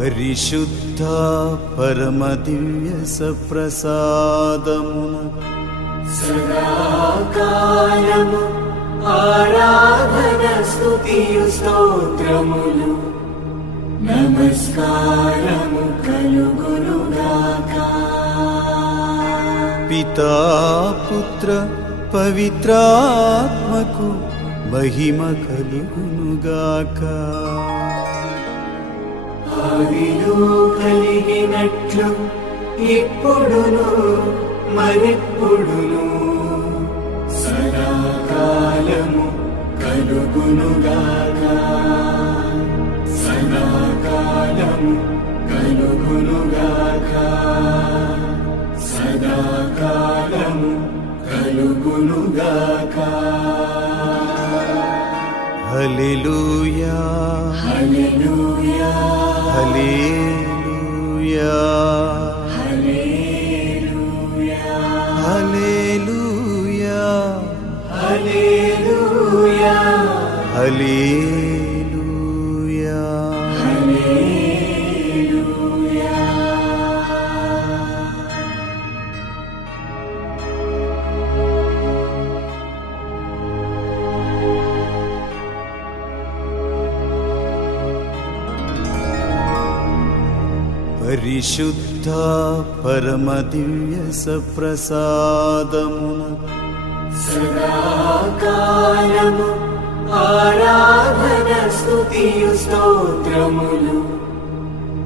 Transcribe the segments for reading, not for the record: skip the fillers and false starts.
పరిశుద్ధ పరమ దివ్య సప్రసాదమున సదాకాలము ఆరాధన స్తుతియు స్తోత్రములు నమస్కారము కలుగునుగాక. పితా పుత్ర పవిత్రాత్మకు మహిమ కలుగునుగాక. ఆదిలో కలిగినట్లు ఇప్పుడును మరెప్పుడును సదాకాలము కలుగునుగాక. సదాకాలము కలుగునుగాక. సదాకాలము కలుగునుగాక. హల్లెలూయా హల్లెలూయా హల్లెలూయా హల్లెలూయా హల్లెలూయా హల్లెలూయా హల్లెలూయా. హల్లెలూయా. పరిశుద్ధ పరమ దివ్య సప్రసాదమున సదాకాలము ఆరాధన స్తుతియు స్తోత్రములు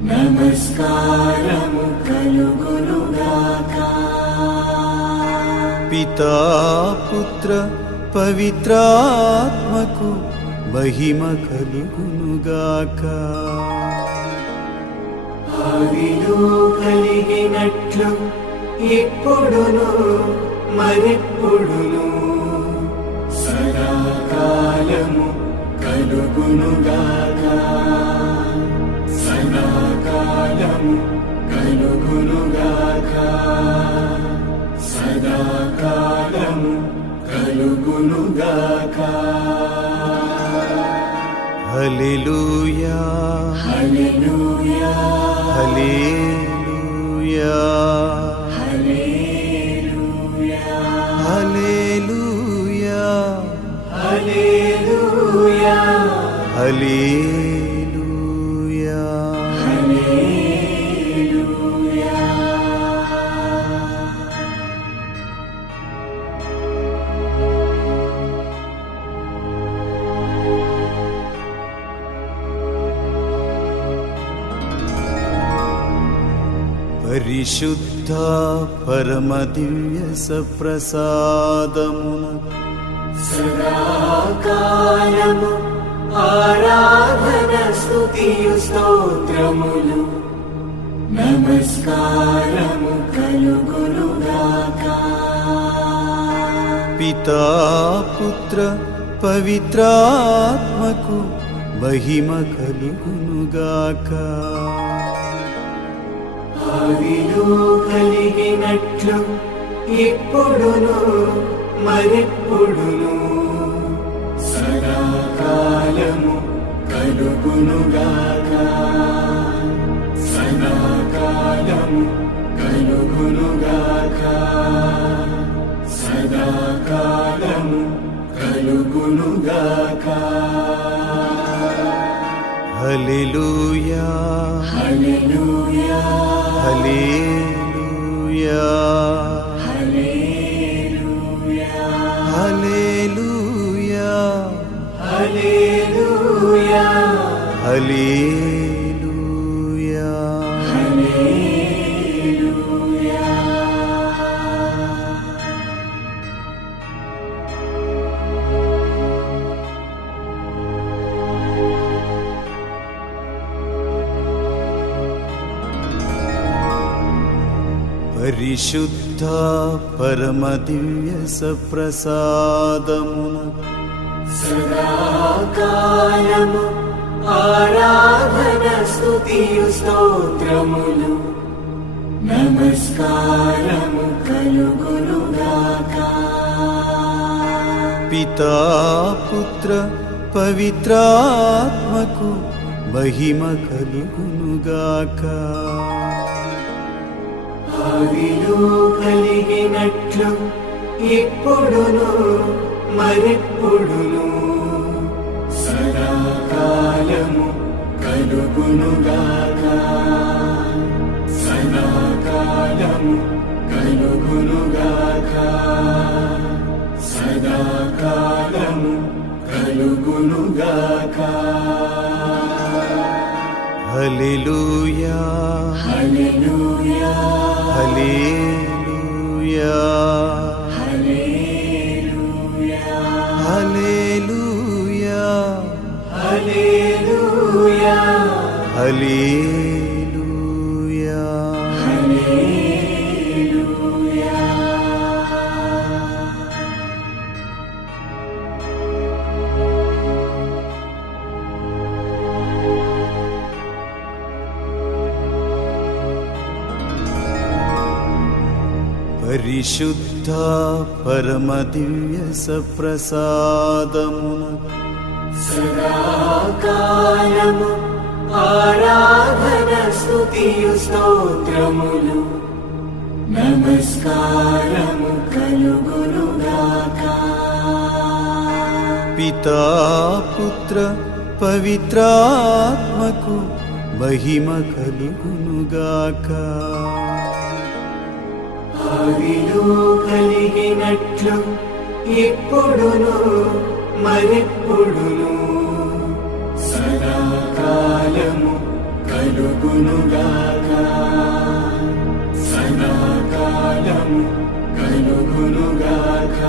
నమస్కారము కలుగునుగాక. పితా పుత్ర పవిత్రాత్మకు మహిమ కలుగునుగాక. ఆదిలో కలిగినట్లు ఇప్పుడును మరెప్పుడును సదాకాలము కలుగునుగాక. సదాకాలము కలుగునుగాక. సదాకాలము కలుగునుగాక. హల్లెలూయా హల్లెలూయా హల్లెలూయా హల్లెలూయా హల్లెలూయా హల్లెలూయా హల్లెలూయా. హల్లెలూయా. పరిశుద్ధ పరమ దివ్య సప్రసాదమున సదాకాలము ఆరాధన స్తుతియు స్తోత్రములు నమస్కారము కలుగునుగాక. పితా పుత్ర పవిత్రాత్మకు మహిమ కలుగునుగాక. ఆదిలో కలిగినట్లు ఇప్పుడును మరెప్పుడును సదాకాలము కలుగునుగాక. సదాకాలము కలుగునుగాక. సదాకాలము కలుగునుగాక. హల్లెలూయా హల్లెలూయా హల్లెలూయా హల్లెలూయా హల్లెలూయా హల్లెలూయా హల్లెలూయా. హల్లెలూయా. పరిశుద్ధ పరమ దివ్య సప్రసాదమున సదాకాలము ఆరాధన స్తుతియు స్తోత్రములు నమస్కారము కలుగునుగాక. పితా పుత్ర పవిత్రాత్మకు మహిమ కలుగునుగాక. కలుగునుగాక. ఆదిలో కలిగినట్లు ఇప్పుడును మరెప్పుడును సదాకాలము కలుగునుగాక. సదాకాలము కలుగునుగాక. సదాకాలము కలుగునుగాక. హల్లెలూయా హల్లెలూయా హల్లెలూయా హల్లెలూయా హల్లెలూయా హల్లెలూయా హల్లెలూయా. హల్లెలూయా. పరిశుద్ధ పరమ దివ్య సప్రసాదమున సదాకాలము ఆరాధన స్తుతియు స్తోత్రములు నమస్కారము కలుగునుగాక. పితా పుత్ర పవిత్రాత్మకు మహిమ కలుగునుగాక. ఆదిలో కలిగినట్లు ఇప్పుడును మరెప్పుడును సదాకాలము కలుగునుగాక. సదాకాలము కలుగునుగాక.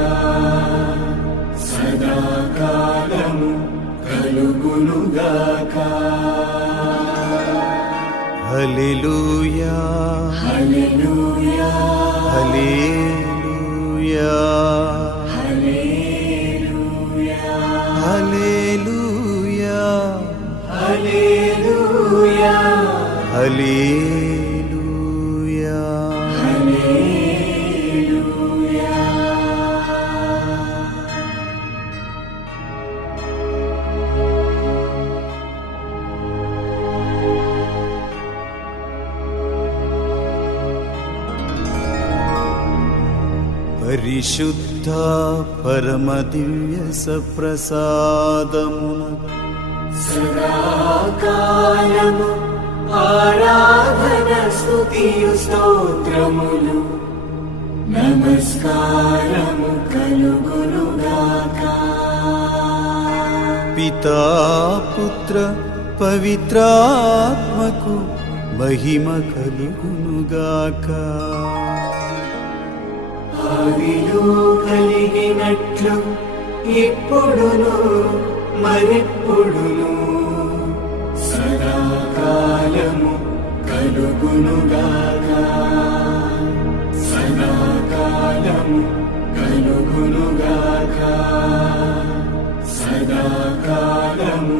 సదాకాలము కలుగునుగాక. హల్లెలూయా హల్లెలూయా హల్లెలూయా హల్లెలూయా హల్లెలూయా హల్లెలూయా హల్లెలూయా. హల్లెలూయా. పరిశుద్ధ పరమ దివ్య సప్రసాదమున సదాకాలము ఆరాధన స్తుతియు స్తోత్రములు నమస్కారము కలుగునుగాక. పితా పుత్ర పవిత్రాత్మకు మహిమ కలుగునుగాక. ఆదిలో కలిగినట్లు ఇప్పుడును మరెప్పుడును సదాకాలము కలుగునుగాక. సదాకాలము కలుగునుగాక. సదాకాలము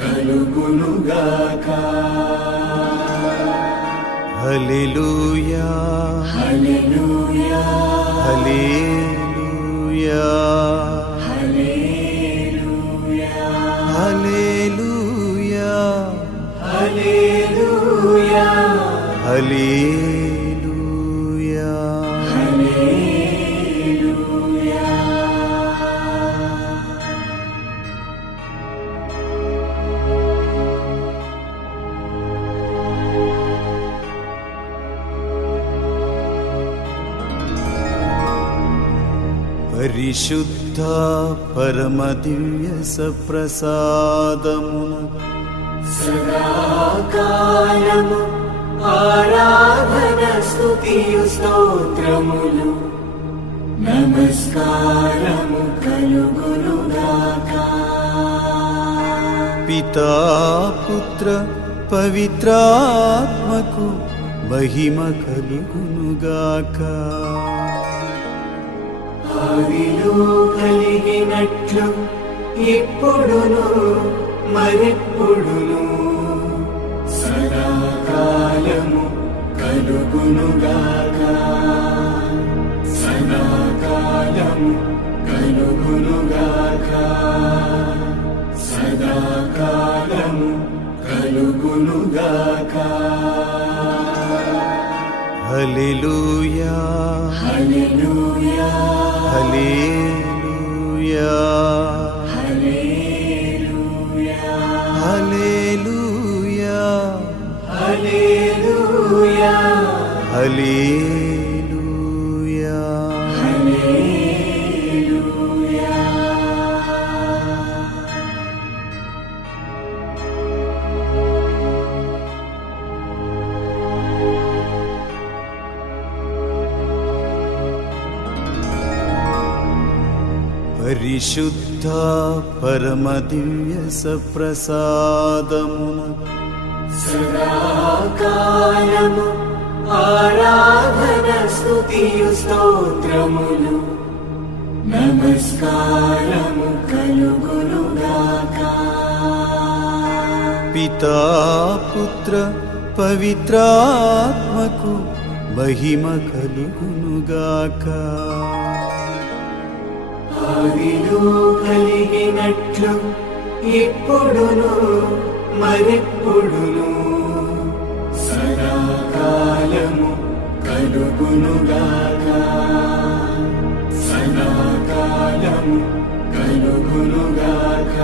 కలుగునుగాక. హల్లెలూయా హల్లెలూయా హల్లెలూయా హల్లెలూయా హల్లెలూయా హల్లెలూయా హల్లెలూయా. హల్లెలూయా. పరిశుద్ధ పరమ దివ్య సప్రసాదమున సదాకాలము ఆరాధన స్తుతియు స్తోత్రములు నమస్కారము కలుగునుగాక. పితా పుత్ర పవిత్రాత్మకు మహిమ కలుగునుగాక. ఆదిలో కలిగినట్లు ఇప్పుడును మరెప్పుడును సదాకాలము కలుగునుగాక. సదాకాలము కలుగునుగాక. సదాకాలము కలుగునుగాక. హల్లెలూయా హల్లెలూయా హల్లెలూయా హల్లెలూయా హల్లెలూయా హల్లెలూయా హల్లెలూయా హల్లెలూయా. పరిశుద్ధ పరమ దివ్య సప్రసాదమున సదాకాలము ఆరాధన స్తుతియు స్తోత్రములు నమస్కారము కలుగునుగాక. పితా పుత్ర పవిత్రాత్మకు మహిమ కలుగునుగాక. ఆదిలో కలిగినట్లు ఇప్పుడును మరెప్పుడును సదాకాలము కలుగునుగాక. సదాకాలము కలుగునుగాక.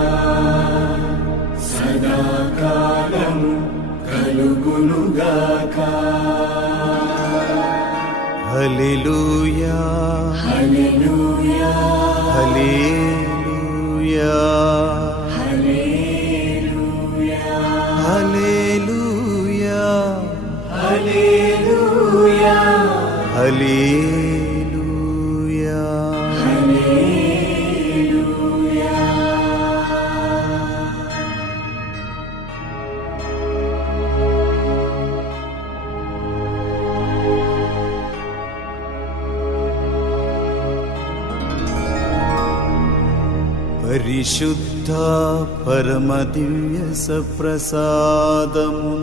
సదాకాలము కలుగునుగాక. హల్లెలూయా హల్లెలూయా హల్లెలూయా హల్లెలూయా హల్లెలూయా హల్లెలూయా హల్లెలూయా హల్లెలూయా. పరిశుద్ధ పరమ దివ్య సప్రసాదమున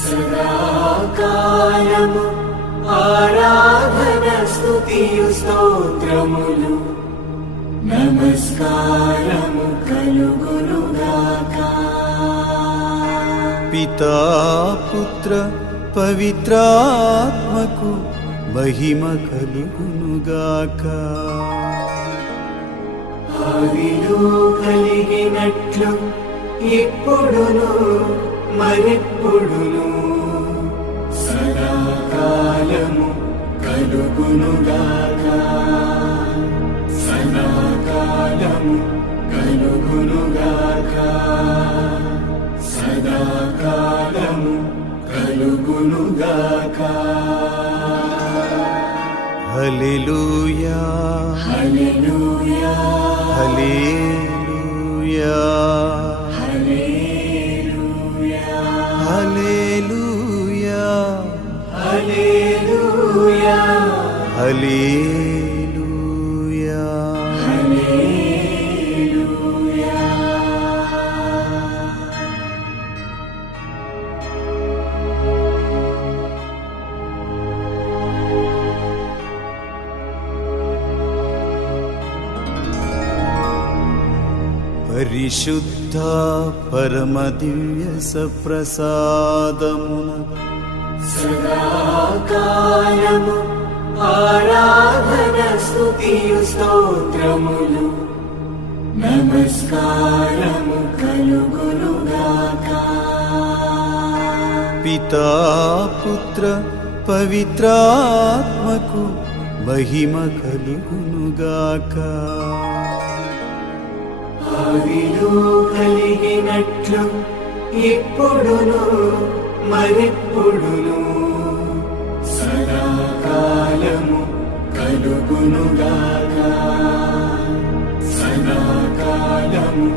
సదాకాలము ఆరాధన స్తుతియు స్తోత్రములు నమస్కారము కలుగునుగాక. పితా పుత్ర పవిత్రాత్మకు మహిమ కలుగునుగాక. ఆదిలో కలిగినట్లు ఇప్పుడును మరెప్పుడును సదాకాలము కలుగునుగాక. సదాకాలము కలుగునుగాక. సదాకాలము కలుగునుగాక. హల్లెలూయా హల్లెలూయా హల్లెలూయా హల్లెలూయా హల్లెలూయా హల్లెలూయా హల్లెలూయా హల్లెలూయా. పరిశుద్ధ పరమ దివ్య సప్రసాదమున సదాకాలము ఆరాధన స్తుతియు స్తోత్రములు నమస్కారము కలుగునుగాక. పితా పుత్ర పవిత్రాత్మకు మహిమ కలుగునుగాక. ఆదిలో కలిగినట్లు ఇప్పుడును మరెప్పుడును సదాకాలము కలుగునుగాక. సదాకాలము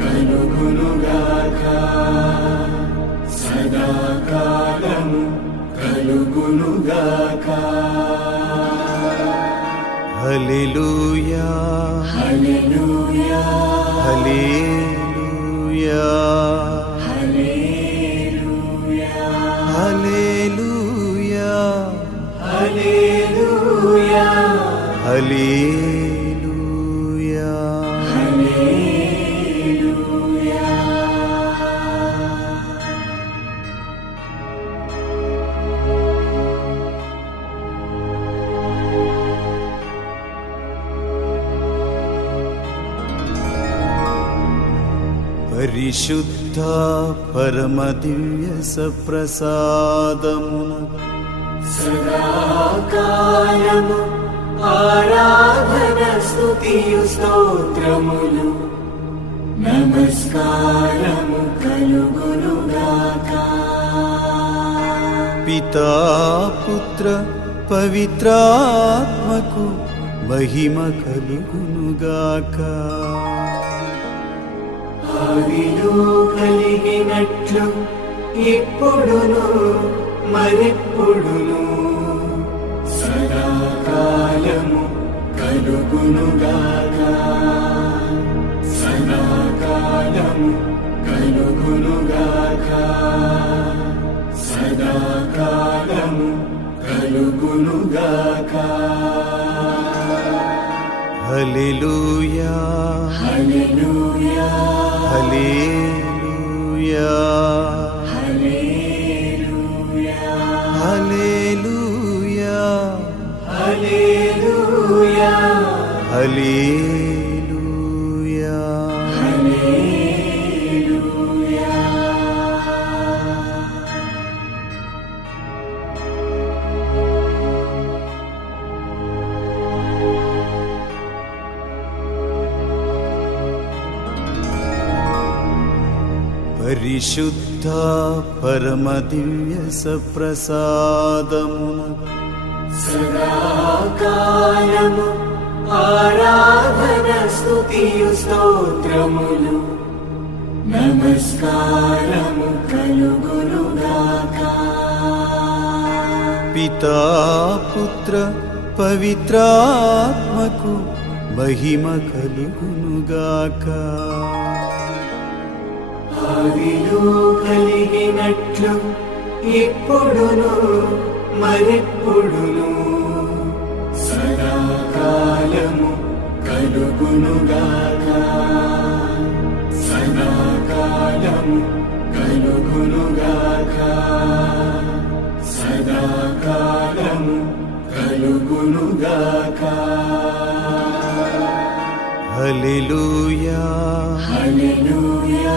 కలుగునుగాక. సదాకాలము కలుగునుగాక. హల్లెలూయా హల్లెలూయా హల్లెలూయా హల్లెలూయా హల్లెలూయా హల్లెలూయా హల్లెలూయా హల్లెలూయా. పరిశుద్ధ పరమ దివ్య సప్రసాదమున సదాకాలము ఆరాధన స్తుతియు స్తోత్రములు నమస్కారము కలుగునుగాక. పితా పుత్ర పవిత్రాత్మకు మహిమ కలుగునుగాక. ఆదిలో కలిగినట్లు ఇప్పుడును మరెప్పుడును సదాకాలము కలుగునుగాక. సదాకాలము కలుగునుగాక. సదాకాలము కలుగునుగాక. హల్లెలూయా హల్లెలూయా హల్లెలూయా హల్లెలూయా హల్లెలూయా హల్లెలూయా హల్లెలూయా. హల్లెలూయా. పరిశుద్ధ పరమ దివ్య సప్రసాదమున సదాకాలము ఆరాధన స్తుతియు స్తోత్రములు నమస్కారము కలుగునుగాక. పితా పుత్ర పవిత్రాత్మకు మహిమ కలుగునుగాక. ఆదిలో కలిగినట్లు ఇప్పుడును మరెప్పుడును సదాకాలము కలుగునుగాక. సదాకాలము కలుగునుగాక. సదాకాలము కలుగునుగాక. హల్లెలూయా హల్లెలూయా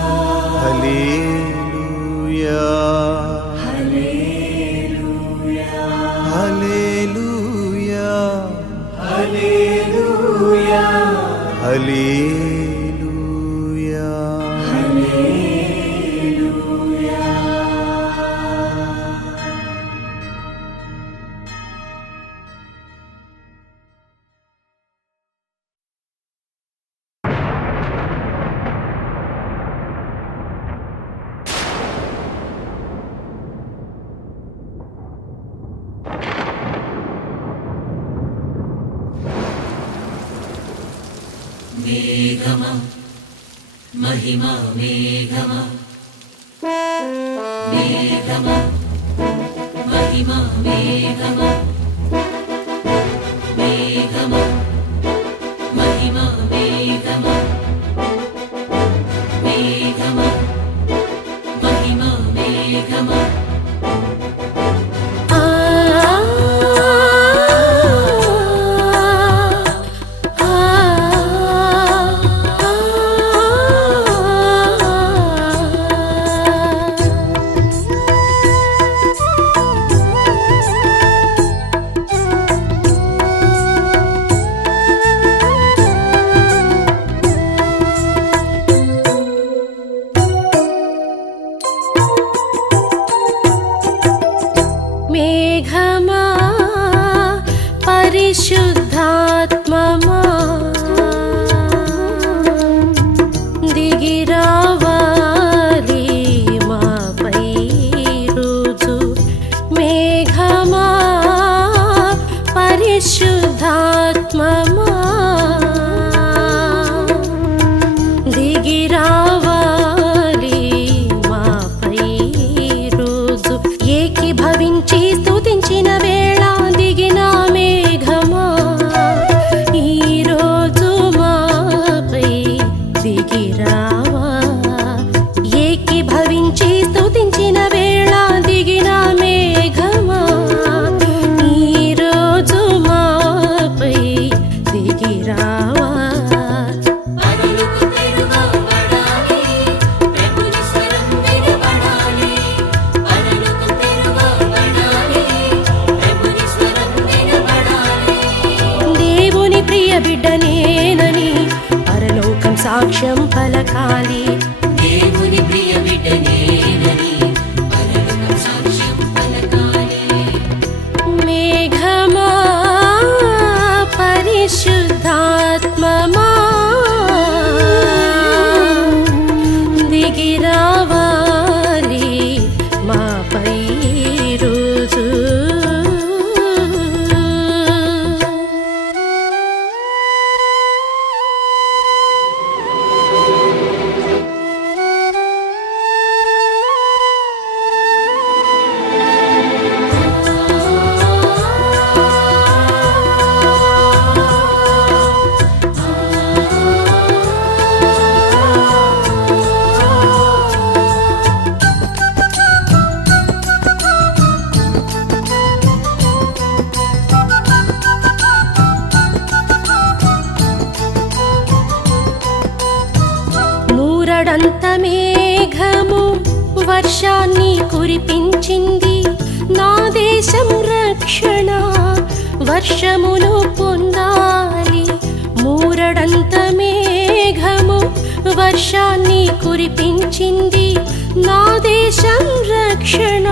హల్లెలూయా హల్లెలూయా హల్లెలూయా హల్లెలూయా హల్లెలూయా. హల్లెలూయా. మేఘమా మహిమా మేఘమా మేఘమా మహిమా మేఘమా మేఘమా మహిమా మేఘమా మేఘమా మహిమా మేఘమా మేఘము వర్షాన్ని కురిపించింది, నా దేశం రక్షణ వర్షమును పొందాలి. మూరడంత మేఘము వర్షాన్ని కురిపించింది, నా దేశం రక్షణ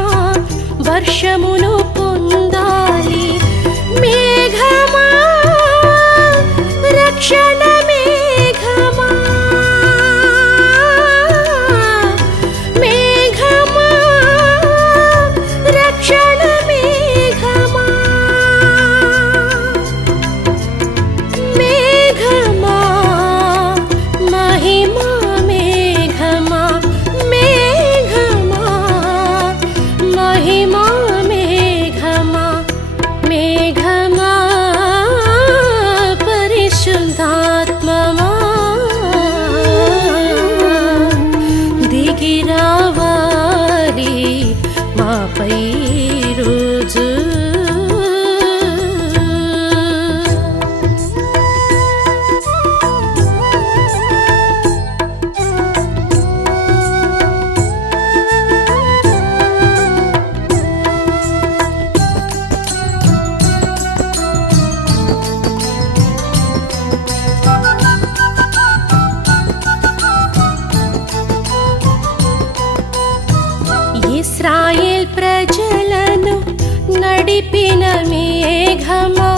వర్షమును పొందాలి. మేఘమా రక్షణ మేఘమా, మేఘమా రక్షణ మేఘమా, మేఘమా మహిమా మేఘమా, మేఘమా మహిమా మేఘమా, మేఘమా పరిశుద్ధాత్మమా దిగిరావాలి మాపై రోజు. ఇశ్రాయేల్ ప్రజలను నడిపిన మేఘమా,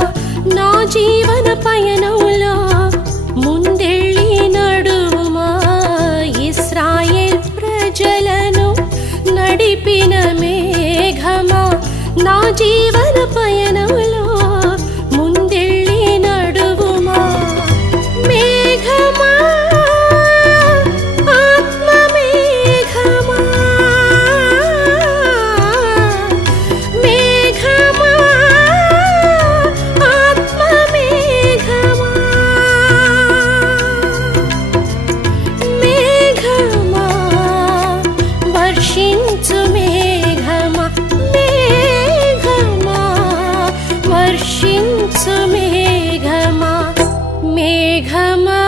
నా జీవన పయనంలో ముందెళ్ళి నడుమా. ఇశ్రాయేల్ ప్రజలను నడిపిన మేఘమా, నా జీవన పయనంలో ముందెళ్ళి నడుమా. మేఘమా ఆత్మ మేఘమా, మేఘమా ఆత్మ మేఘమా, మేఘమా వర్షించు మేఘమా, మేఘమా వర్షించు మేఘమా, మేఘమా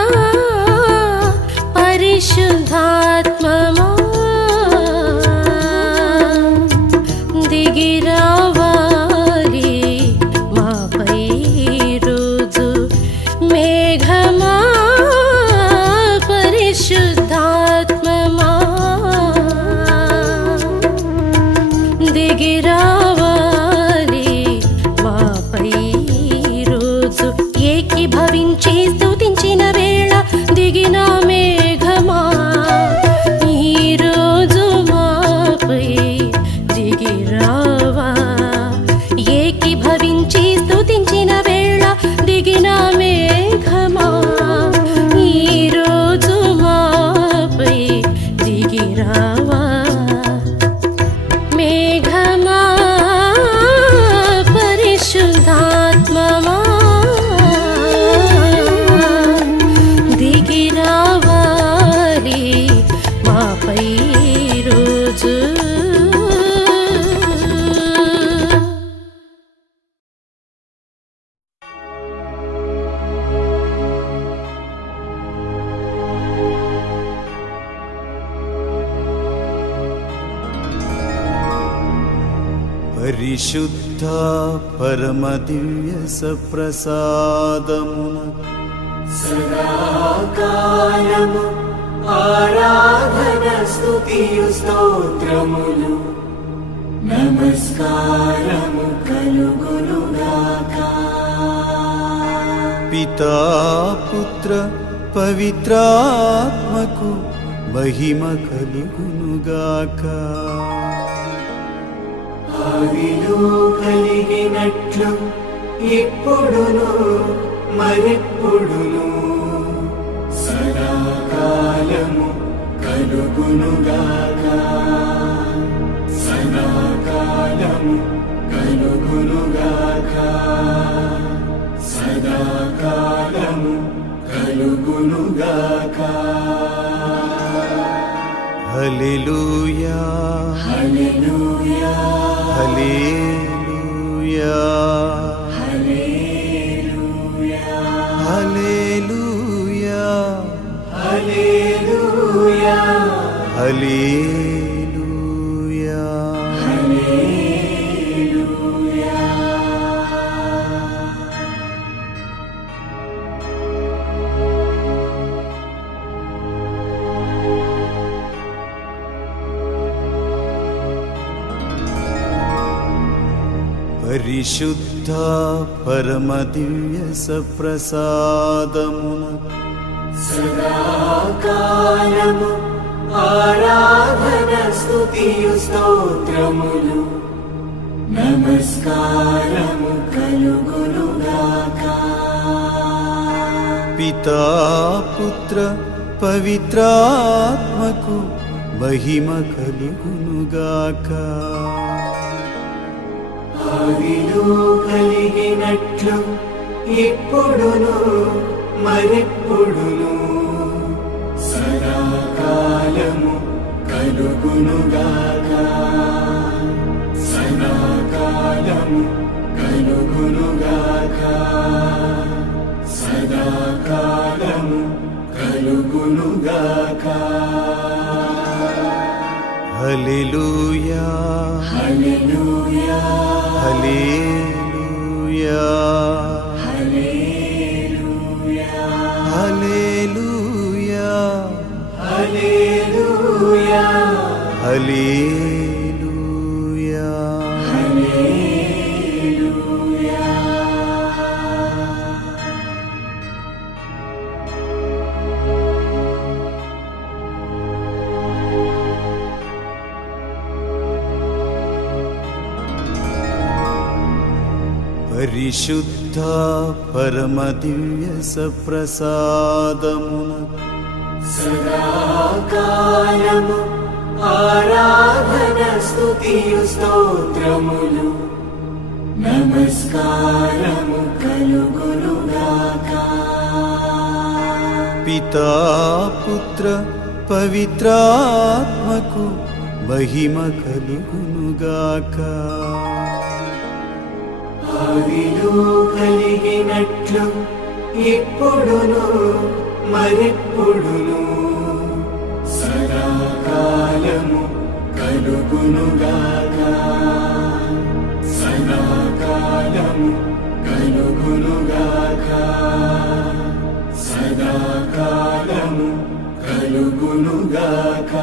పరిశుద్ధాత్మమా దిగిరావాలి మాపై రోజు. మేఘమా పరిశుద్ధాత్మమా దిగిరావాలి మాపై రోజు. ఏకీభవించి స్తుతించిన వేళ దిగిన మేఘమా, ఈరోజు మాపై దిగిరావా. ఏకీభవించి స్తుతించిన వేళ దిగిన మేఘమా, ఈరోజు మాపై దిగిరావా. మేఘమా పరిశుద్ధాత్మమా దిగిరావాలి మాపై రోజు. పరిశుద్ధ పరమ దివ్య సప్రసాదమున సదాకాలము ఆరాధన స్తుతియు స్తోత్రములు నమస్కారము కలుగునుగాక. పితా పుత్ర పవిత్రాత్మకు మహిమ కలుగునుగాక. ఆదిలో కలిగినట్లు ఇప్పుడును మరెప్పుడును సదాకాలము కలుగునుగాక. సదాకాలము కలుగునుగాక. సదాకాలము కలుగునుగాక. హల్లెలూయా హల్లెలూయా హల్లెలూయా హల్లెలూయా హల్లెలూయా హల్లెలూయా. హల్లెలూయా పరిశుద్ధ పరమ దివ్య సప్రసాదమున సదాకాలము ఆరాధన స్తుతియు స్తోత్రములు నమస్కారము కలుగునుగాక. పితా పుత్ర పవిత్రాత్మకు మహిమ కలుగునుగాక. ఆదిలో కలిగినట్లు ఇప్పుడును మరెప్పుడును సదాకాలము కలుగునుగాక. సదాకాలము కలుగునుగాక. సదాకాలము కలుగునుగాక. హల్లెలూయా హల్లెలూయా హల్లెలూయా హల్లెలూయా హల్లెలూయా హల్లెలూయా హల్లెలూయా హల్లెలూయా. పరిశుద్ధ పరమ దివ్య సప్రసాదమున సదాకాలము ఆరాధన స్తుతియు స్తోత్రములు నమస్కారము కలుగునుగాక. పితా పుత్ర పవిత్రాత్మకు మహిమ కలుగునుగాక. ఆదిలో కలిగినట్లు ఇప్పుడును మరెప్పుడును సదాకాలము కలుగునుగాక. సదాకాలము కలుగునుగాక. సదాకాలము కలుగునుగాక.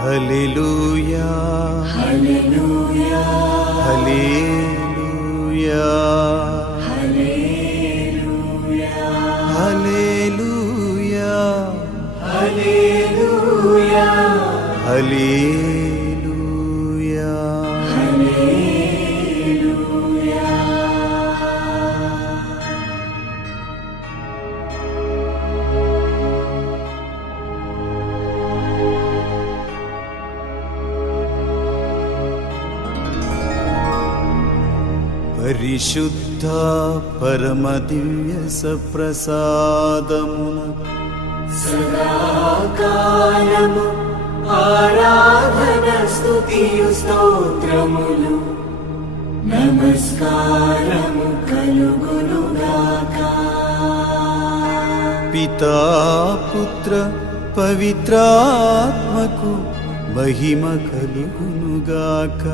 హల్లెలూయా హల్లెలూయా హల్లెలూయా హల్లెలూయా హల్లెలూయా హల్లెలూయా హల్లెలూయా హల్లెలూయా. పరిశుద్ధ పరమ దివ్య సప్రసాదమున సదాకాలము ఆరాధన స్తుతియు స్తోత్రములు నమస్కారము కలుగునుగాక. పితా పుత్ర పవిత్రాత్మకు మహిమ కలుగునుగాక.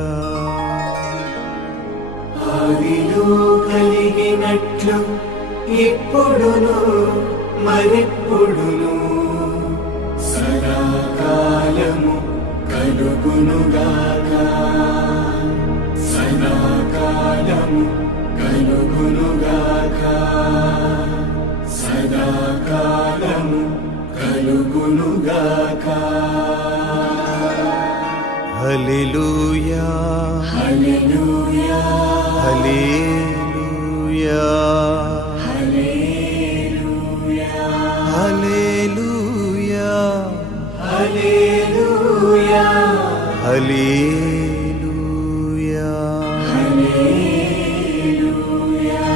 ఆదిలో కలిగినట్లు ఇప్పుడును మరెప్పుడును సదాకాలము కలుగునుగాక. సదాకాలము కలుగునుగాక. సదాకాలము కలుగునుగాక. హల్లెలూయా హల్లెలూయా హల్లెలూయా హల్లెలూయా హల్లెలూయా హల్లెలూయా హల్లెలూయా హల్లెలూయా.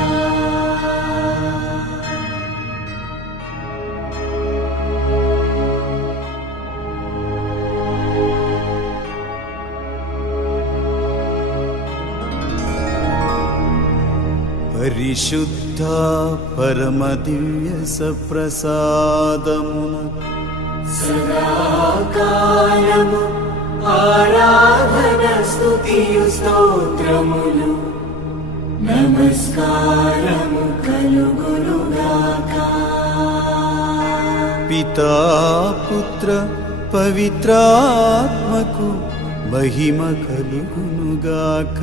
పరిశుద్ధ పరమ దివ్య సప్రసాదమున సదాకాలము ఆరాధన స్తుతియు స్తోత్రములు నమస్కారము కలుగునుగాక. పితా పుత్ర పవిత్రాత్మకు మహిమ కలుగునుగాక.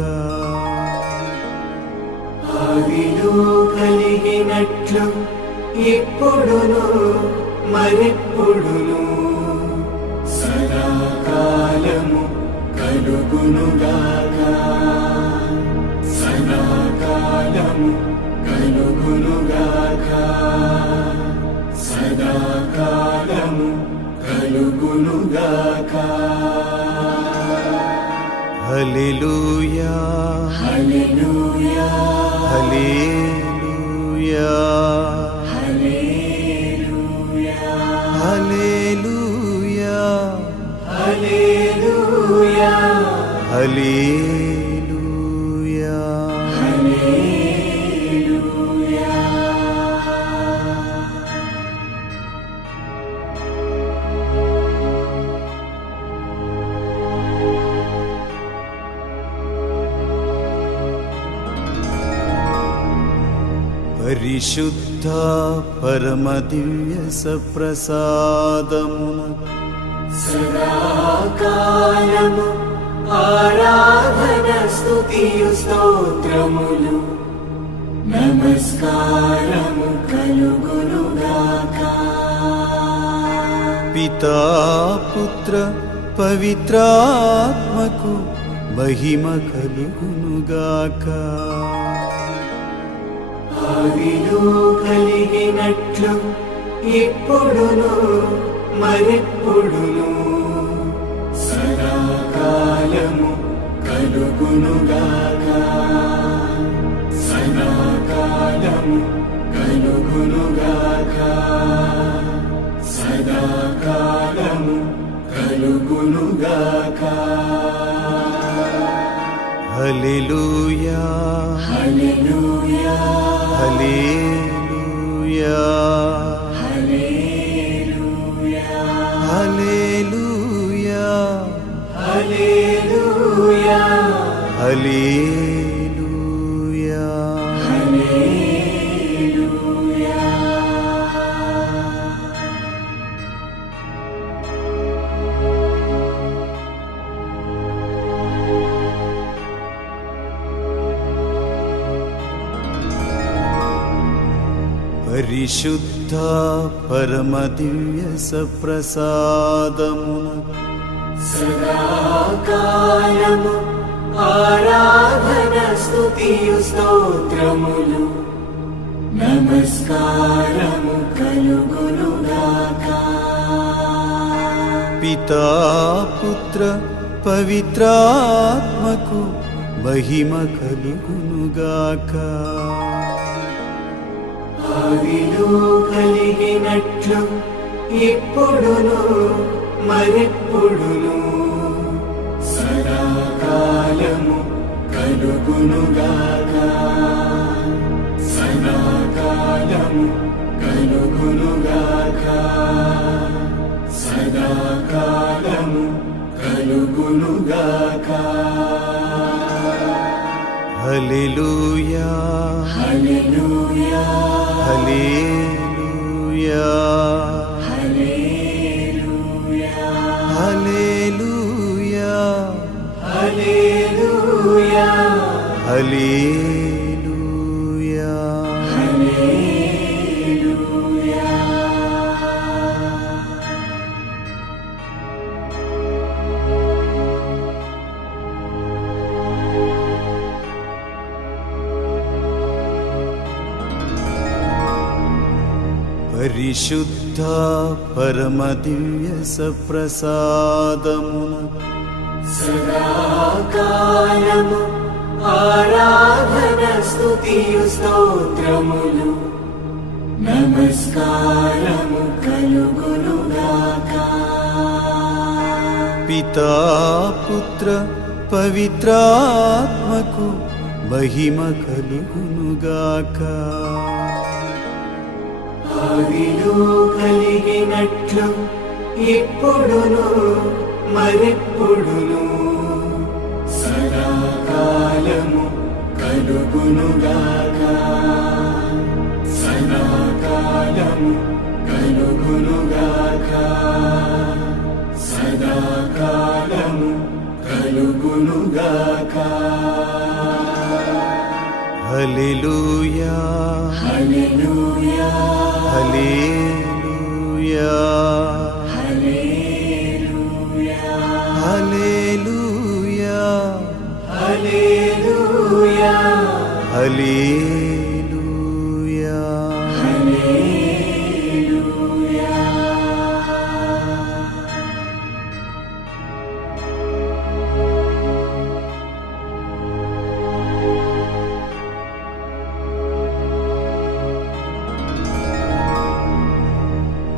ఆదిలో కలిగినట్లు ఇప్పుడును మరెప్పుడును సదాకాలము కలుగునుగాక. సదాకాలము కలుగునుగాక. సదాకాలము కలుగునుగాక. హల్లెలూయా హల్లెలూయా హల్లెలూయా హల్లెలూయా హల్లెలూయా హల్లెలూయా హల్లెలూయా. హల్లెలూయా. పరిశుద్ధ పరమ దివ్య సప్రసాదమున సదాకాలము ఆరాధన స్తుతియు స్తోత్రములు నమస్కారము కలుగునుగాక. పితా పుత్ర పవిత్రాత్మకు మహిమ కలుగునుగాక. ఆదిలో కలిగినట్లు ఇప్పుడును మరెప్పుడును సదాకాలము కలుగునుగాక. సదాకాలము కలుగునుగాక. సదాకాలము కలుగునుగాక. హల్లెలూయా హల్లెలూయా హల్లెలూయా హల్లెలూయా హల్లెలూయా హల్లెలూయా హల్లెలూయా. హల్లెలూయా. పరిశుద్ధ పరమ దివ్య సప్రసాదమున సదాకాలము ఆరాధన స్తుతియు స్తోత్రములు నమస్కారము కలుగునుగాక. పితా పుత్ర పవిత్రాత్మకు మహిమ కలుగునుగాక. ఆదిలో కలిగినట్లు ఇప్పుడును మరెప్పుడును సదాకాలము కలుగునుగాక. సదాకాలము కలుగునుగాక. సదాకాలము కలుగునుగాక. హల్లెలూయా హల్లెలూయా హల్లెలూయా హల్లెలూయా హల్లెలూయా హల్లెలూయా హల్లెలూయా. హల్లెలూయా. పరిశుద్ధ పరమ దివ్య సప్రసాదమున సదాకాలము ఆరాధన స్తుతియు స్తోత్రములు నమస్కారము కలుగునుగాక. పితా పుత్ర పవిత్రాత్మకు మహిమ కలుగునుగాక. ఆదిలో కలిగినట్లు ఇప్పుడును మరెప్పుడును సదాకాలము కలుగునుగాక సదాకాలము కలుగునుగాక సదాకాలము కలుగునుగాక హల్లెలూయా హల్లెలూయా హల్లెలూయా హల్లెలూయా హల్లెలూయా హల్లెలూయా హల్లెలూయా హల్లెలూయా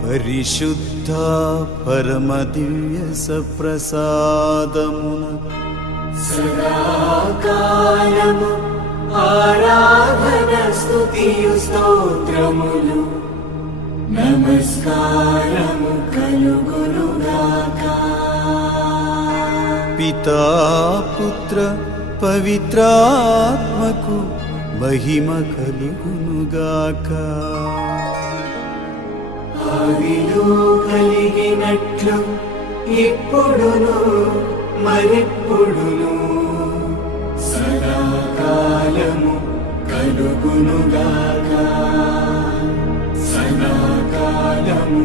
పరిశుద్ధ పరమ దివ్య సప్రసాదమున సదాకాలము ఆరాధన స్తుతియు స్తోత్రములు నమస్కారము కలుగునుగాక పితా పుత్ర పవిత్రాత్మకు మహిమ కలుగునుగాక ఆదిలో కలిగినట్లు ఇప్పుడును మరెప్పుడును సదాకాలము కలుగునుగాక సదాకాలము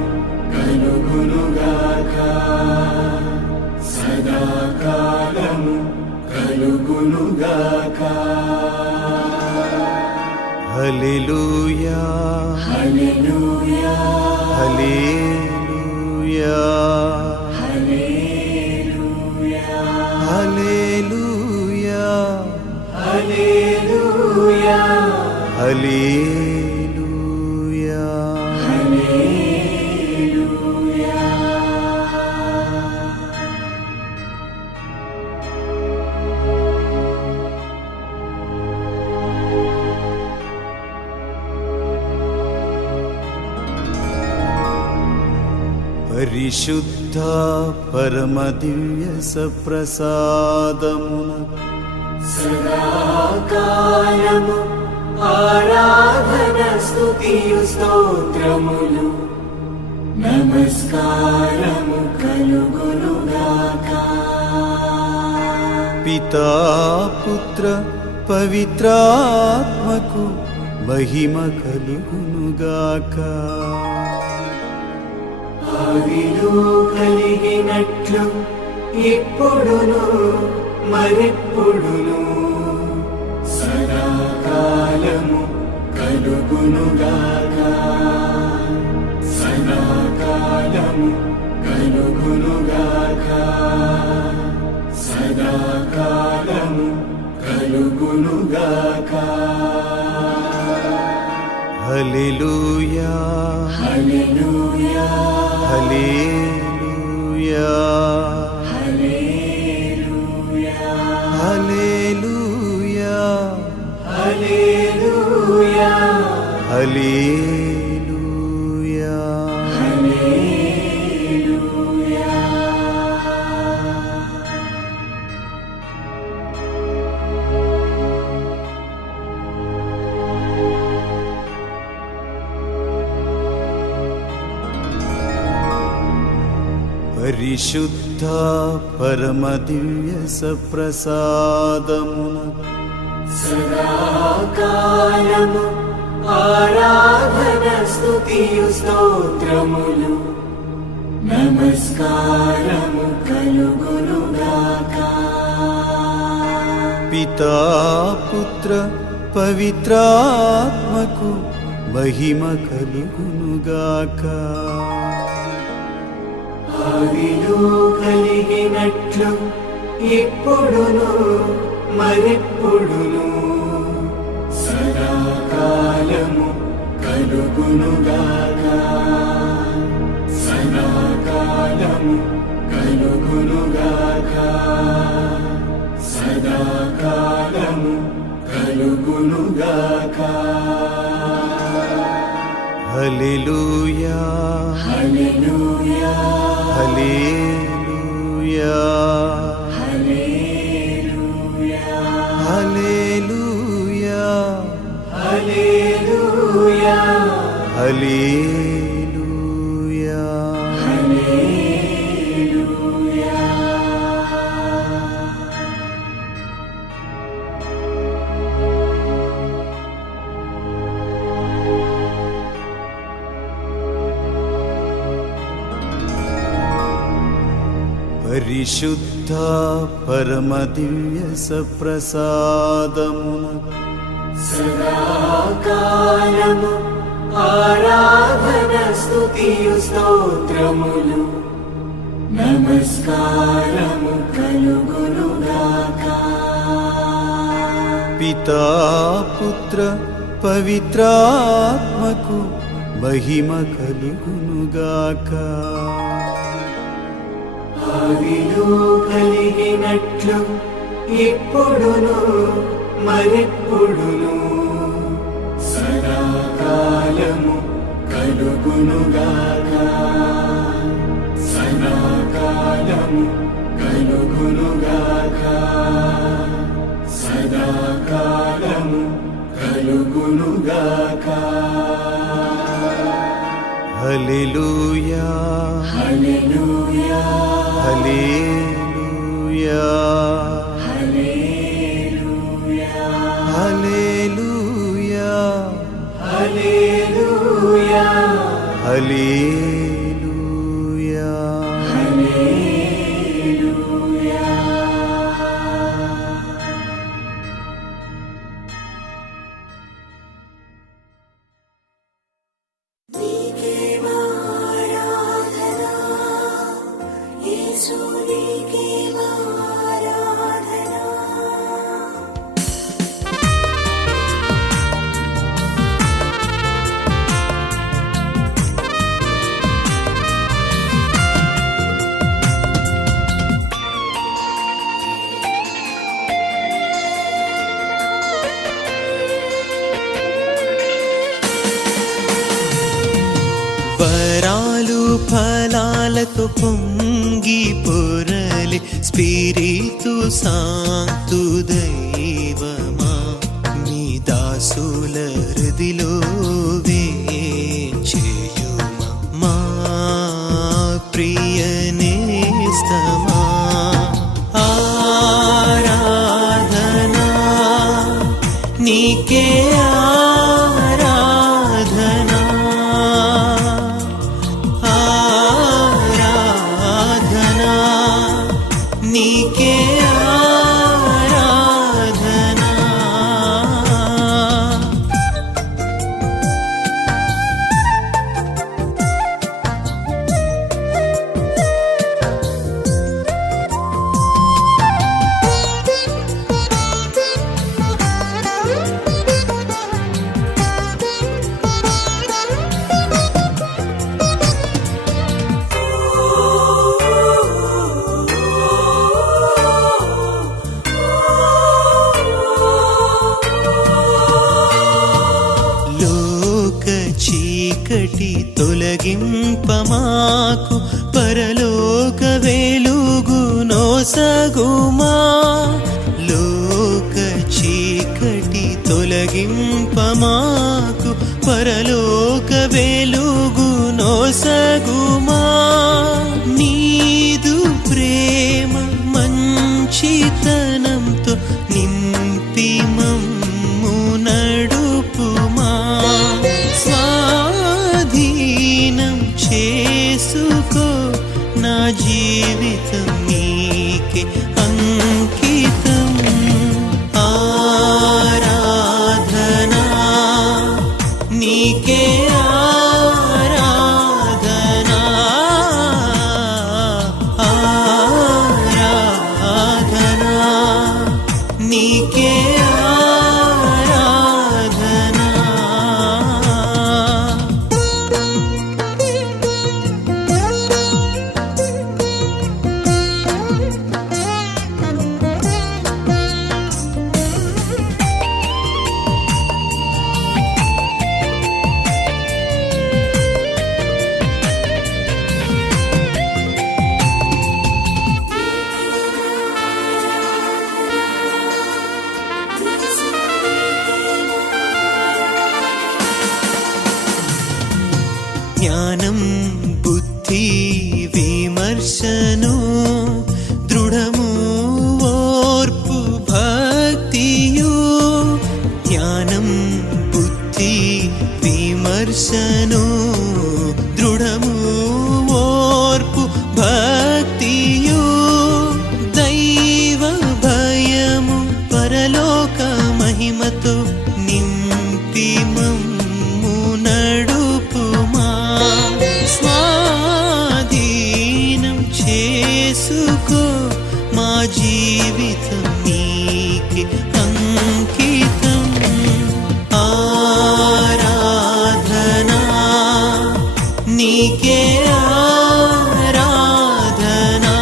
కలుగునుగాక సదాకాలము కలుగునుగాక హల్లెలూయా హల్లెలూయా హల్లెలూయా హల్లెలూయా హల్లెలూయా హల్లెలూయా హల్లెలూయా హల్లెలూయా పరిశుద్ధ పరమ దివ్య సప్రసాదమున సదాకాలము ఆరాధన స్తుతియు స్తోత్రములు నమస్కారము కలుగునుగాక పితా పుత్ర పవిత్రాత్మకు మహిమ కలుగునుగాక ఆదిలో కలిగినట్లు ఇప్పుడును మరెప్పుడును సదాకాలము కలుగునుగాక సదాకాలము కలుగునుగాక సదాకాలము కలుగునుగాక హల్లెలూయా హల్లెలూయా హల్లెలూయా హల్లెలూయా హల్లెలూయా హల్లెలూయా హల్లెలూయా హల్లెలూయా పరిశుద్ధ పరమ దివ్య సప్రసాదమున సదాకాలము ఆరాధన స్తుతియు స్తోత్రములు నమస్కారము కలుగునుగాక పితా పుత్ర పవిత్రాత్మకు మహిమ కలుగునుగాక ఆదిలో కలిగినట్లు ఇప్పుడును మరెప్పుడును సదాకాలము కలుగునుగాక సదాకాలము కలుగునుగాక సదాకాలము కలుగునుగాక హల్లెలూయా హల్లెలూయా హల్లెలూయా హల్లెలూయా హల్లెలూయా హల్లెలూయా హల్లెలూయా హల్లెలూయా పరిశుద్ధ పరమ దివ్య సప్రసాదమున సదాకాలము ఆరాధన స్తుతియు స్తోత్రములు నమస్కారము కలుగునుగాక పితా పుత్ర పవిత్రాత్మకు మహిమ కలుగునుగాక ఆదిలో కలిగినట్లు ఇప్పుడును మరెప్పుడును సదాకాలము కలుగునుగాక సదాకాలము కలుగునుగాక సదాకాలము కలుగునుగాక హల్లెలూయా హల్లెలూయా హల్లెలూయా హల్లెలూయా హల్లెలూయా హల్లెలూయా హల్లెలూయా హల్లెలూయా వరాలు ఫలాలతో పొంగి పొరలి స్పిరితు సాంతు దైవమా మీ దాసుల హృదిలో వేంచేయుమా మా ప్రియ నేస్తమా ఆరాధనా నీకే ఆరాధనా ఆరాధనా నీకే ఆరాధనా లోక చీకటి తొలగింపమాకు పరలోక వెలుగు నోసగుమా లోక చీకటి తొలగింపమాకు పరలోక వెలుగు నోసగుమా నీదు ప్రేమ మంచితనంతో నింపి మమ్ము నడుపుమా స్వాధీనం చేసుకో నా జీవితం నీకే అంకితం ఆరాధనా నీకే ఆరాధనా ఆరాధనా జ్ఞానం బుద్ధి విమర్శను దృఢము ఓర్పు భక్తియు జ్ఞానం బుద్ధి విమర్శను దృఢము ఓర్పు భక్తియు దైవ భయము పరలోక మహిమతో నింపి మమ్ము నడుపుమా స్వాధీనం చేసుకో మా జీవితం నీకే అంకితం ఆరాధనా నీకే ఆరాధనా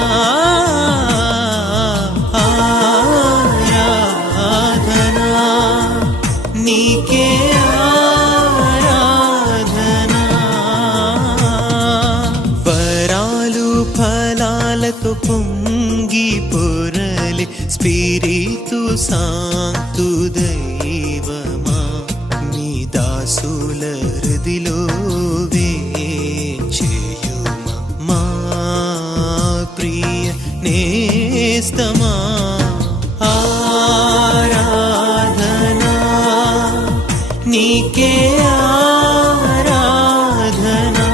ఆరాధనా నీకే ఆరాధనా వరాలు ఫలాలతో పొంగి పొరలి స్పిరితు సాంతు దైవమా నీ దాసుల హృదిలో వేంచేయుమా మా ప్రియ నేస్తమా ఆరాధనా నీకే ఆరాధనా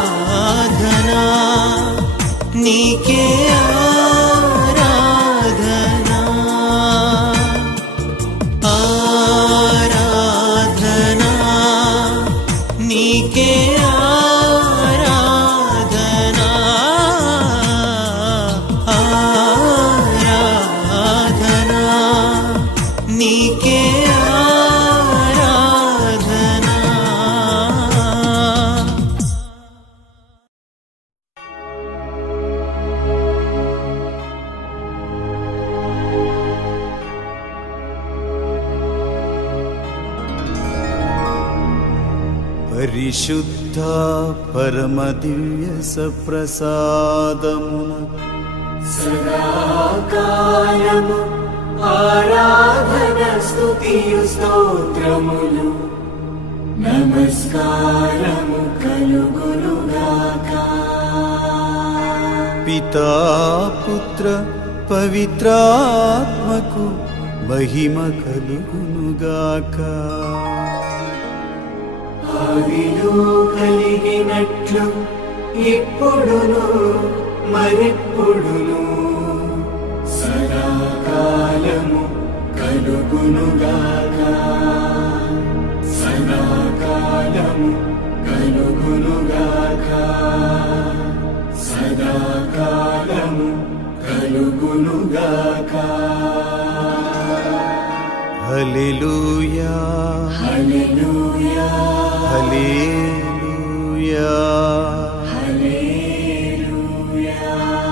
ఆరాధనా నీకే ఆరాధనా ఆరాధనా నీకే ఆరాధనా ఆరాధనా నీకే ఆరాధనా పరిశుద్ధ పరమ దివ్య సప్రసాదమున సదాకాలము ఆరాధన స్తుతియు స్తోత్రములు నమస్కారము కలుగునుగాక. పితా పుత్ర పవిత్రాత్మకు మహిమ కలుగునుగాక. ఆదిలో కలిగినట్లు ఇప్పుడును మరెప్పుడును సదాకాలము కలుగునుగాక. సదాకాలము కలుగునుగాక. సదాకాలము కలుగునుగాక. హల్లెలూయా హల్లెలూయా హల్లెలూయా హల్లెలూయా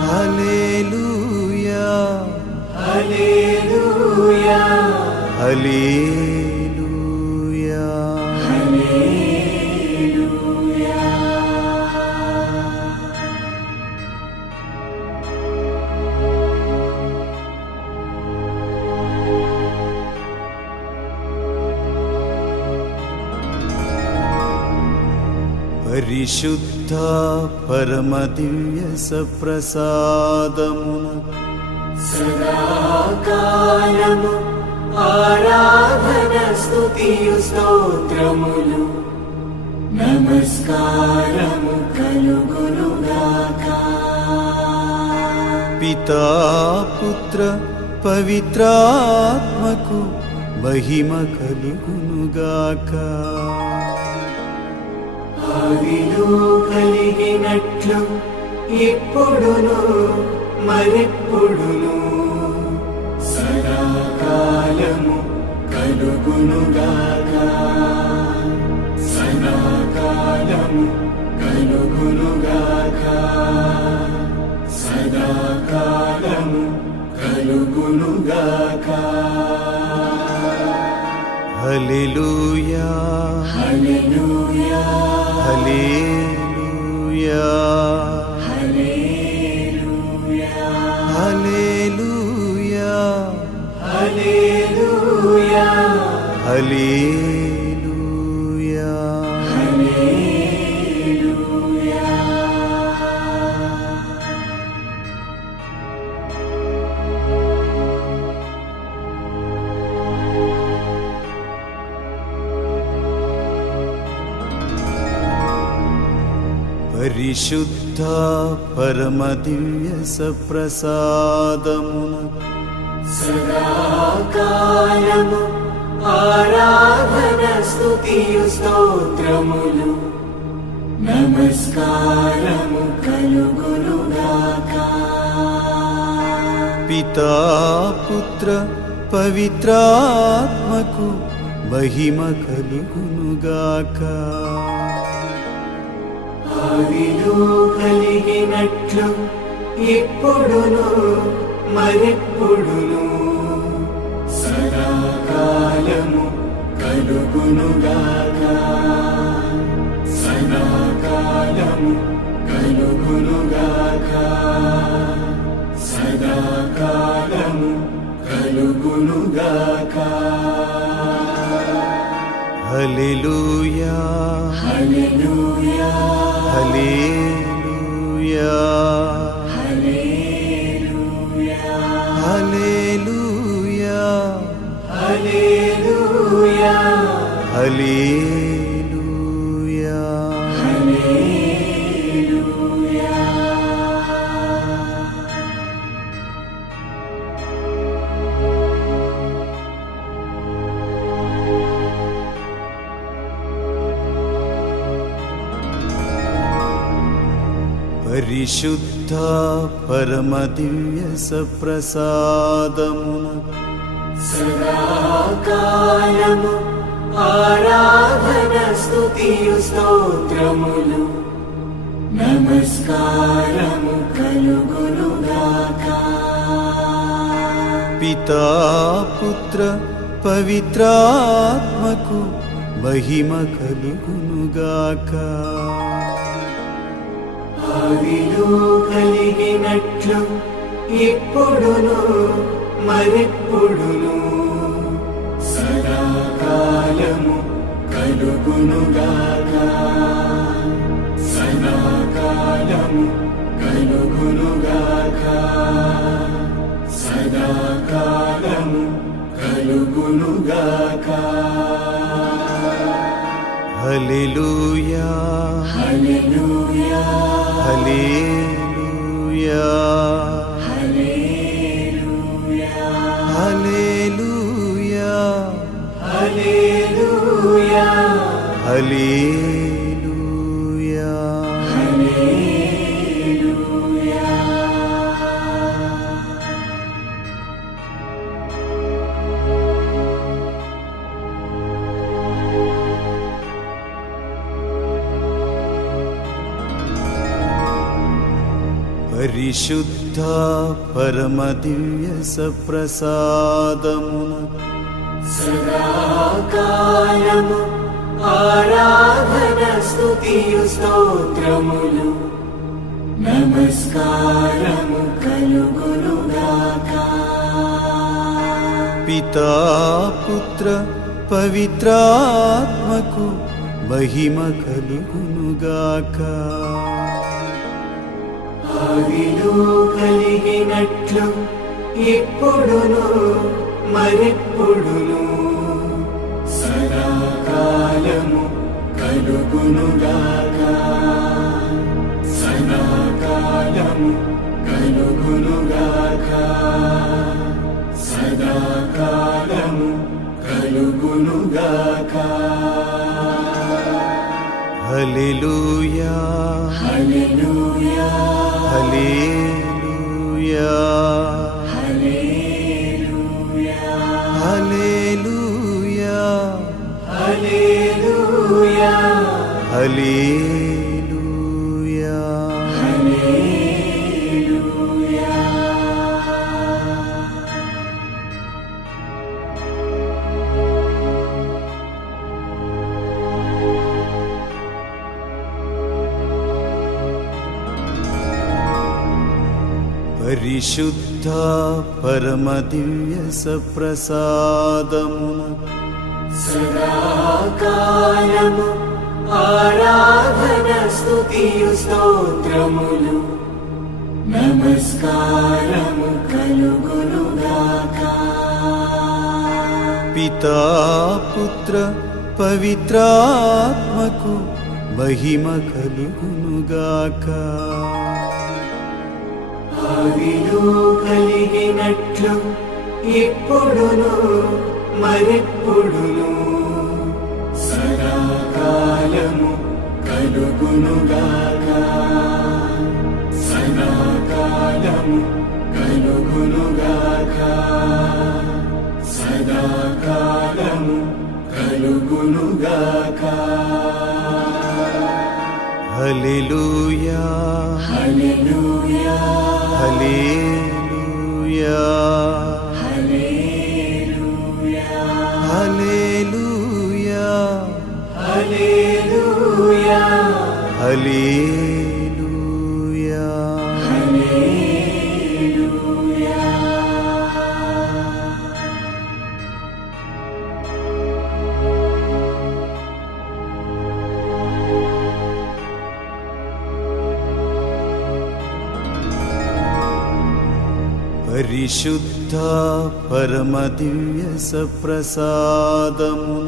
హల్లెలూయా హల్లెలూయా హల్లెలూయా. హల్లెలూయా. పరిశుద్ధ పరమ దివ్య సప్రసాదమున సదాకాలము ఆరాధన స్తుతియు స్తోత్రములు నమస్కారము కలుగునుగాక. పితా పుత్ర పవిత్రాత్మకు మహిమ కలుగునుగాక. ఆదిలో కలిగినట్లు ఇప్పుడును మరెప్పుడును సదాకాలము కలుగునుగాక. సదాకాలము కలుగునుగాక. సదాకాలము కలుగునుగాక. హల్లెలూయా హల్లెలూయా హల్లెలూయా హల్లెలూయా హల్లెలూయా హల్లెలూయా హల్లెలూయా. పరిశుద్ధ పరమ దివ్య సప్రసాదమునకు సదాకాలము ఆరాధన స్తుతియు స్తోత్రములు నమస్కారము కలుగునుగాక. పితా పుత్ర పవిత్రాత్మకు మహిమ కలుగునుగాక. ఆదిలో కలిగినట్లు ఇప్పుడును మరెప్పుడును సదాకాలము కలుగునుగాక. సదాకాలము కలుగునుగాక. సదాకాలము కలుగునుగాక. హల్లెలూయా హల్లెలూయా హల్లెలూయా హల్లెలూయా హల్లెలూయా హల్లెలూయా హల్లెలూయా. హల్లెలూయా. పరిశుద్ధ పరమ దివ్య సప్రసాదమునకు సదాకాలము ఆరాధన స్తుతియు స్తోత్రములు నమస్కారము కలుగునుగాక. పితా పుత్ర పవిత్రాత్మకు మహిమ కలుగునుగాక. ఆదిలో కలిగినట్లు ఇప్పుడును మరెప్పుడును సదాకాలము కలుగునుగాక. సదాకాలము కలుగునుగాక. సదాకాలము కలుగునుగాక. హల్లెలూయా హల్లెలూయా హల్లెలూయా హల్లెలూయా హల్లెలూయా హల్లెలూయా హల్లెలూయా. హల్లెలూయా. పరిశుద్ధ పరమ దివ్య సప్రసాదమునకు సదాకాలము ఆరాధన స్తుతియు స్తోత్రములు నమస్కారము కలుగునుగాక. పితా పుత్ర పవిత్రాత్మకు మహిమ కలుగునుగాక. ఆదిలో కలిగినట్లు ఇప్పుడును మరెప్పుడును సదాకాలము కలుగునుగాక. సదాకాలము కలుగునుగాక. సదాకాలము కలుగునుగాక. హల్లెలూయా హల్లెలూయా హల్లెలూయా హల్లెలూయా హల్లెలూయా హల్లెలూయా హల్లెలూయా. హల్లెలూయా. పరిశుద్ధ పరమ దివ్య సప్రసాదమునకు సదాకాలము ఆరాధన స్తుతియు స్తోత్రములు నమస్కారము కలుగునుగాక. పితా పుత్ర పవిత్రాత్మకు మహిమ కలుగునుగాక. ఆదిలో కలిగినట్లు ఇప్పుడును మరెప్పుడును సదాకాలము కలుగునుగాక. సదాకాలము కలుగునుగాక. సదాకాలము కలుగునుగాక. హల్లెలూయా హల్లెలూయా హల్లెలూయా హల్లెలూయా హల్లెలూయా హల్లెలూయా హల్లెలూయా. హల్లెలూయా. పరిశుద్ధ పరమ దివ్య సప్రసాదమున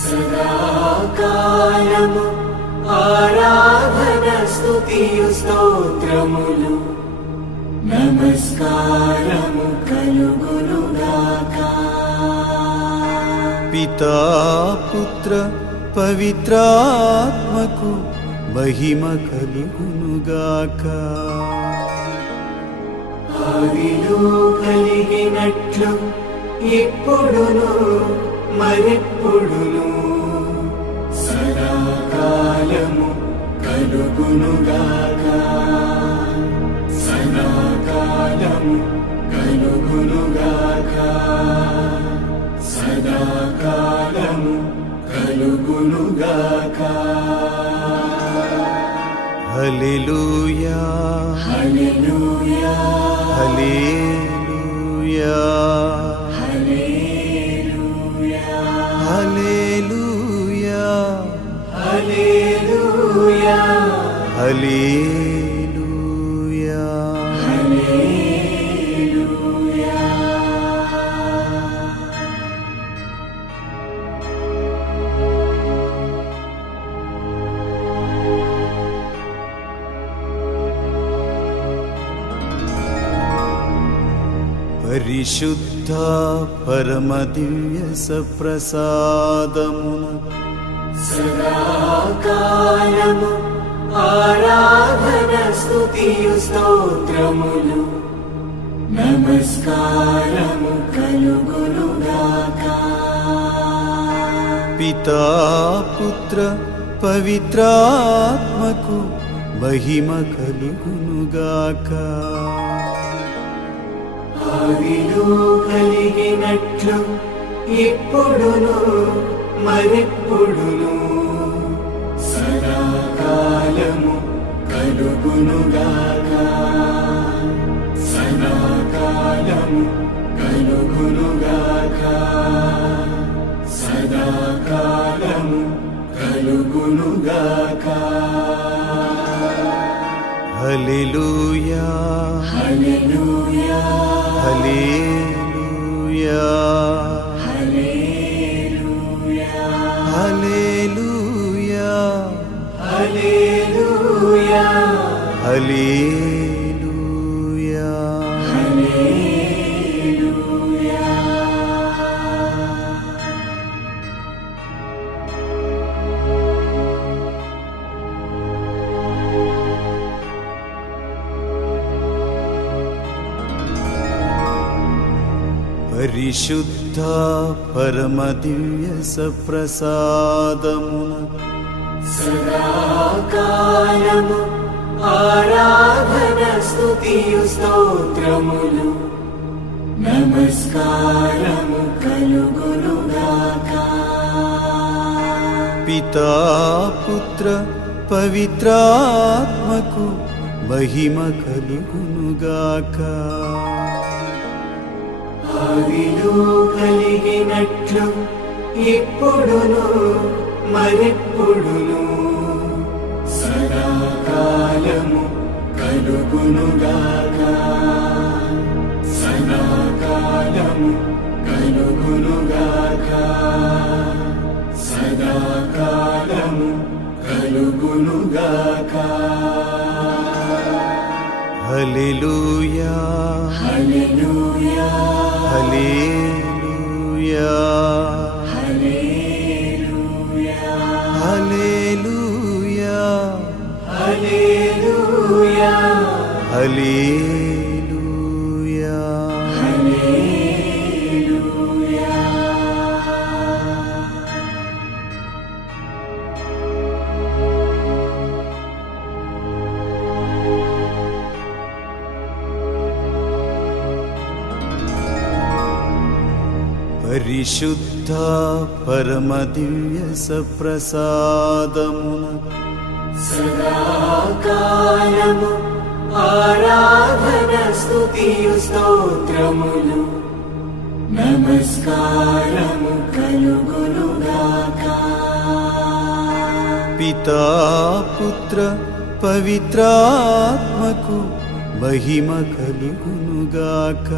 సదాకాలము ఆరాధన స్తుతియు స్తోత్రములు నమస్కారము కలుగునుగాక. పితా పుత్ర పవిత్రాత్మకు మహిమ కలుగునుగాక. ఆదిలో కలిగినట్లు ఇప్పుడును మరెప్పుడును సదాకాలము కలుగునుగాక. సదాకాలము కలుగునుగాక. సదాకాలము కలుగునుగాక. హల్లెలూయా హల్లెలూయా హల్లెలూయా హల్లెలూయా హల్లెలూయా హల్లెలూయా హల్లెలూయా. హల్లెలూయా. పరిశుద్ధ పరమ దివ్య సప్రసాదమున సదాకాలము ఆరాధన స్తుతియు స్తోత్రములు నమస్కారము కలుగునుగాక. పితా పుత్ర పవిత్రాత్మకు మహిమ కలుగునుగాక. ఆదిలో కలిగినట్లు ఇప్పుడును మరెప్పుడును సదాకాలము కలుగునుగాక. సదాకాలము కలుగునుగాక. సదాకాలము కలుగునుగాక. హల్లెలూయా హల్లెలూయా హల్లెలూయా హల్లెలూయా హల్లెలూయా హల్లెలూయా హల్లెలూయా. హల్లెలూయా. పరిశుద్ధ పరమ దివ్య సప్రసాదమున సదాకాలము ఆరాధన స్తుతియు స్తోత్రములు నమస్కారము కలుగునుగాక. పితా పుత్ర పవిత్రాత్మకు మహిమ కలుగునుగాక. ఆదిలో కలిగినట్లు ఇప్పుడును మరెప్పుడును సదాకాలము కలుగునుగాక. సదాకాలము కలుగునుగాక. సదాకాలము కలుగునుగాక. హల్లెలూయా హల్లెలూయా హల్లెలూయా హల్లెలూయా హల్లెలూయా హల్లెలూయా హల్లెలూయా హల్లెలూయా. పరిశుద్ధ పరమ దివ్య సప్రసాదమున సదాకాలము ఆరాధన స్తుతియు స్తోత్రములు నమస్కారము కలుగునుగాక. పితా పుత్ర పవిత్రాత్మకు మహిమ కలుగునుగాక.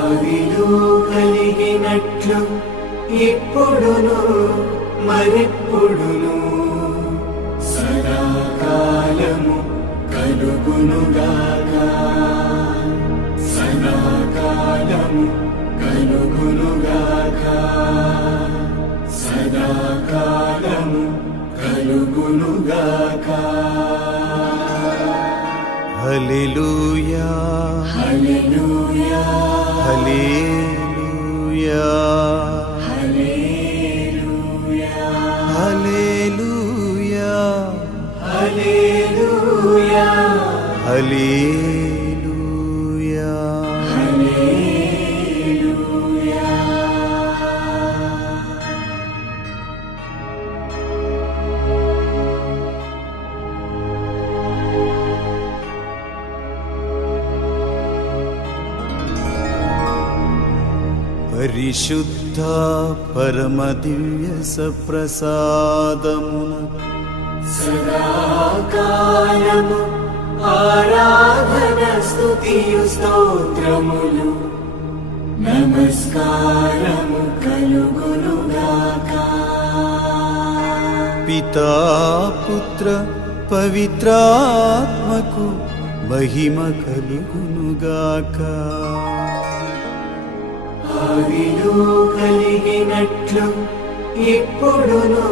ఆదిలో కలిగినట్లు ఇప్పుడును మరెప్పుడును సదాకాలము కలుగునుగాక. సదాకాలము కలుగునుగాక. సదాకాలము కలుగునుగాక. హల్లెలూయా హల్లెలూయా హల్లెలూయా హల్లెలూయా హల్లెలూయా హల్లెలూయా హల్లెలూయా హల్లెలూయా. పరిశుద్ధ పరమ దివ్య సప్రసాదమున సదాకాలము ఆరాధన స్తుతియు స్తోత్రములు నమస్కారము కలుగునుగాక. పితా పుత్ర పవిత్రాత్మకు మహిమ కలుగునుగాక. ఆదిలో కలిగినట్లు ఇప్పుడును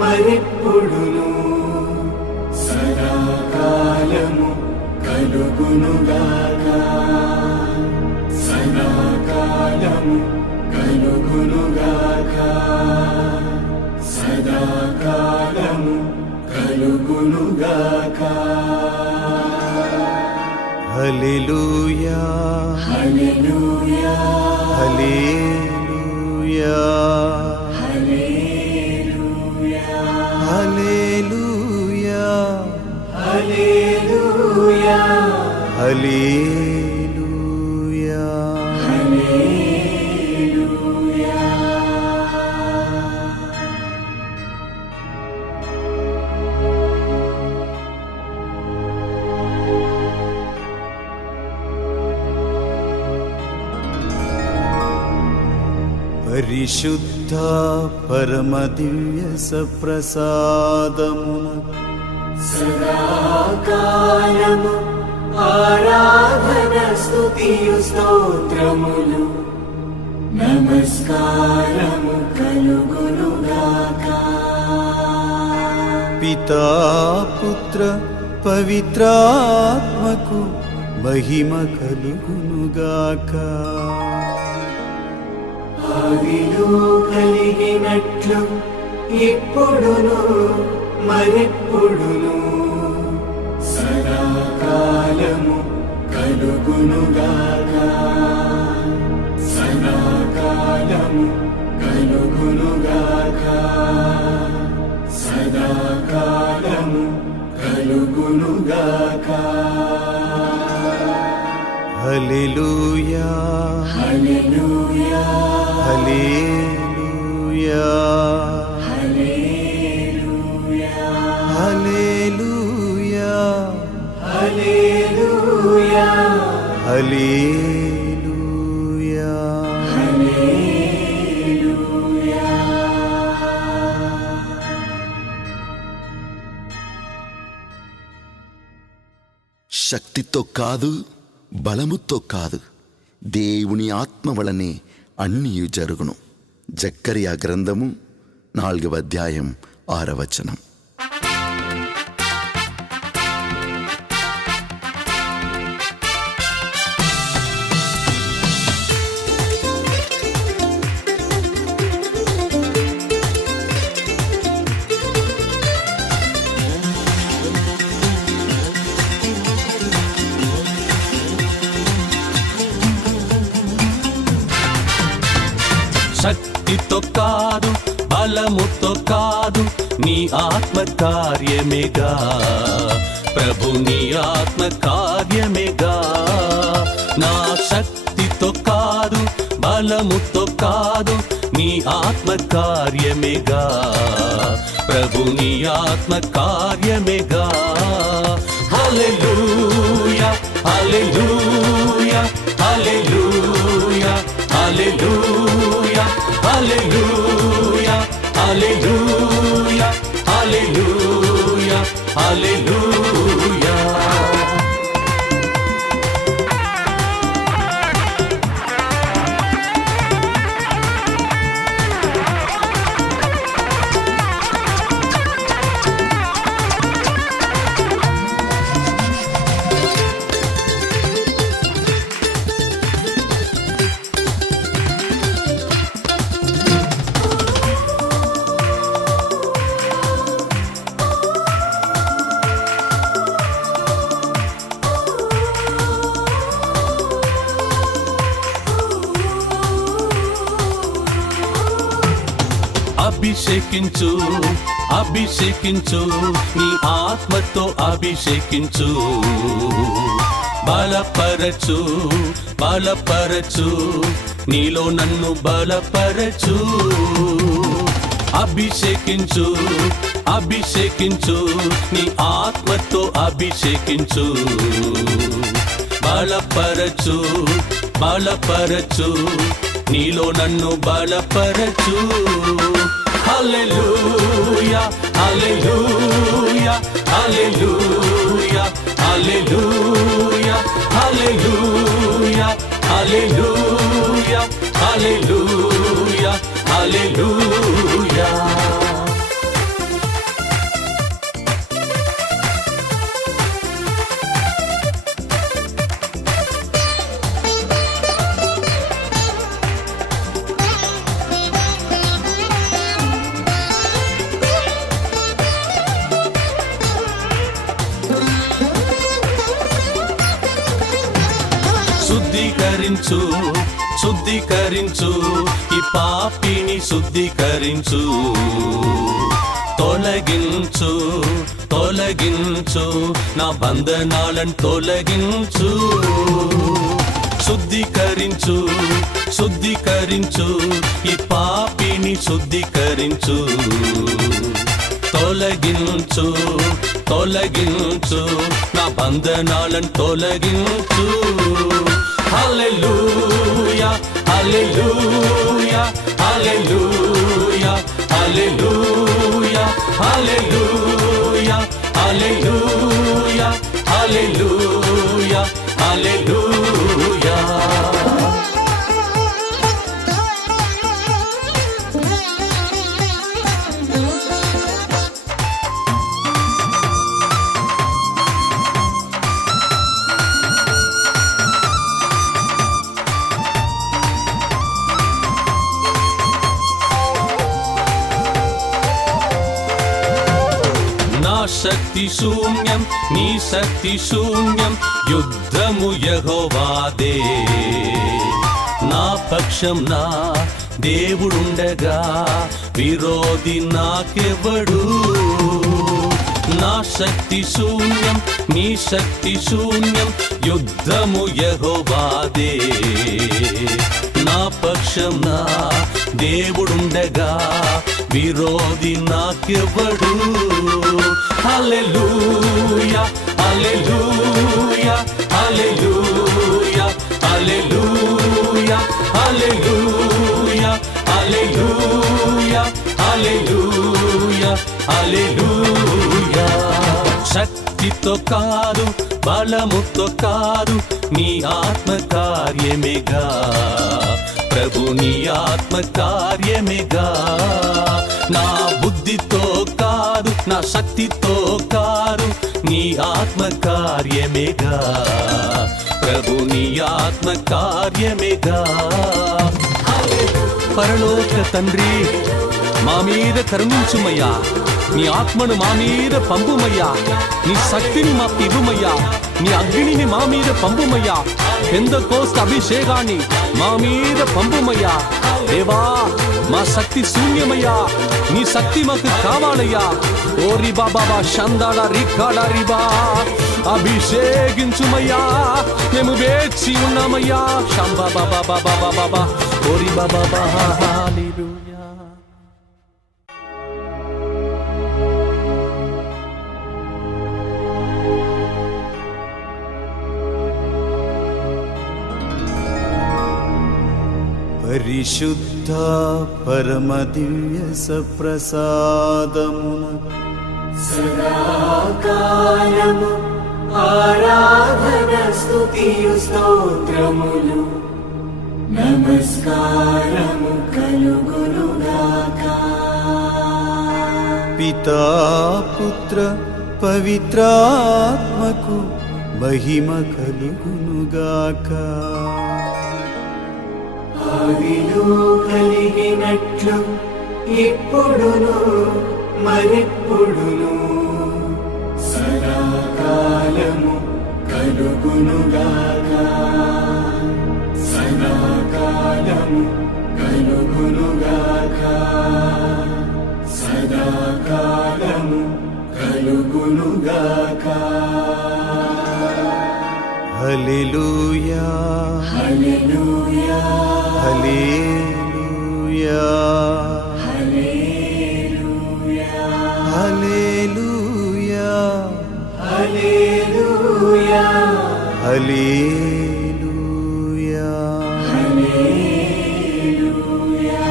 మరెప్పుడును సదాకాలము కలుగునుగాక. సదాకాలము కలుగునుగాక. సదాకాలము కలుగునుగాక. హల్లెలూయా హల్లెలూయా హల్లెలూయా హల్లెలూయా హల్లెలూయా హల్లెలూయా హల్లెలూయా హల్లెలూయా. పరిశుద్ధ పరమ దివ్య సప్రసాదమున సదాకాలము ఆరాధన స్తుతియు స్తోత్రములు నమస్కారము కలుగునుగాక. పితా పుత్ర పవిత్రాత్మకు మహిమ కలుగునుగాక. ఆదిలో కలిగినట్లు ఇప్పుడును మరెప్పుడును సదాకాలము కలుగునుగాక. సదాకాలము కలుగునుగాక. సదాకాలము కలుగునుగాక. హల్లెలూయా హల్లెలూయా హల్లెలూయా హల్లెలూయా హల్లెలూయా హల్లెలూయా హల్లెలూయా హల్లెలూయా. శక్తితో కాదు, బలముతో కాదు, దేవుని ఆత్మ వలనే అన్నీ జరుగును. జక్కరియా గ్రంథము 4వ అధ్యాయం 6వ వచనం. శక్తితో కాదు, బలముతో కాదు, నీ ఆత్మ కార్యమేగా ప్రభు, నీ ఆత్మ కార్యమేగా. నా శక్తితో కాదు, బలముతో కాదు, నీ ఆత్మ కార్యమేగా ప్రభు, నీ ఆత్మ కార్యమేగా. హల్లెలూయా హల్లెలూయా హల్లెలూయా హల్లెలూయా హల్లెలూయా హల్లెలూయా హల్లెలూయా హల్లెలూయా. అభిషేకించు అభిషేకించు, నీ ఆత్మతో అభిషేకించు, బలపరచు బలపరచు, నీలో నన్ను బలపరచు. అభిషేకించు అభిషేకించు, నీ ఆత్మతో అభిషేకించు, బలపరచు బలపరచు, నీలో నన్ను బలపరచు. హల్లెలూయా హల్లెలూయా హల్లెలూయా హల్లెలూయా హల్లెలూయా హల్లెలూయా హల్లెలూయా హల్లెలూయా. శుద్ధీకరించు శుద్ధీకరించు, ఈ పాపిని శుద్ధీకరించు, తొలగించు తొలగించు, నా బంధనాలను తొలగించు. శుద్ధీకరించు శుద్ధీకరించు, ఈ పాపిని శుద్ధీకరించు, తొలగించు తొలగించు, నా బంధనాలను తొలగించు. హల్లెలూయా హల్లెలూయా హల్లెలూయా హల్లెలూయా హల్లెలూయా హల్లెలూయా హల్లెలూయా హల్లెలూయా. శక్తి శూన్యం, నీ శక్తి శూన్యం, యుద్ధము యెహోవాదే. నా పక్షం నా దేవుడుండగా విరోధి నాకెవడు. నా శక్తి శూన్యం, నీ శక్తి శూన్యం, యుద్ధము యెహోవాదే. నా పక్షం నా దేవుడుండగా విరోధి నాకెవడు. హల్లెలూయా హల్లెలూయా హల్లెలూయా హల్లెలూయా హల్లెలూయా హల్లెలూయా హల్లెలూయా హల్లెలూయా. శక్తితో కాదు బలముతో కాదు నీ ఆత్మ కార్యమేగా ప్రభు నీ ఆత్మ కార్యమేగా నా బుద్ధితో కాదు నా శక్తితో కాదు నీ ఆత్మ కార్యమేగా ప్రభు నీ ఆత్మ కార్యమేగా పరలోక తండ్రి మా మీద కరుణించుమయ్యా నీ ఆత్మను మా మీద పంపుమయ్యా నీ శక్తిని మాకు ఇవ్వమయ్యా నీ అగ్నిని మా మీద పంపుమయ్యా పెంతెకోస్తు అభిషేకాన్ని మా మీద పంపుమయ్యా దేవా మా శక్తి శూన్యమయ్యా నీ శక్తి మాకు కావాలయ్యా ఓ రిబా బాబా షందాడ రికాడ రిబా అభిషేకించుమయ్యా మేము వేచి ఉన్నామయ్యా శంబా బాబా బాబా బాబా ఓ రిబా బాబా హల్లెలూయా. పరిశుద్ధ పరమ దివ్య సప్రసాదమున సదాకాలము ఆరాధన స్తుతియు స్తోత్రములు నమస్కారము కలుగునుగాక. పితా పుత్ర పవిత్రాత్మకు మహిమ కలుగునుగాక. ఆదిలో కలిగినట్లు ఇప్పుడును మరెప్పుడును సదాకాలము కలుగునుగాక. సదాకాలము కలుగునుగాక. సదాకాలము కలుగునుగాక. హల్లెలూయా హల్లెలూయా హల్లెలూయా హల్లెలూయా హల్లెలూయా హల్లెలూయా హల్లెలూయా. హల్లెలూయా.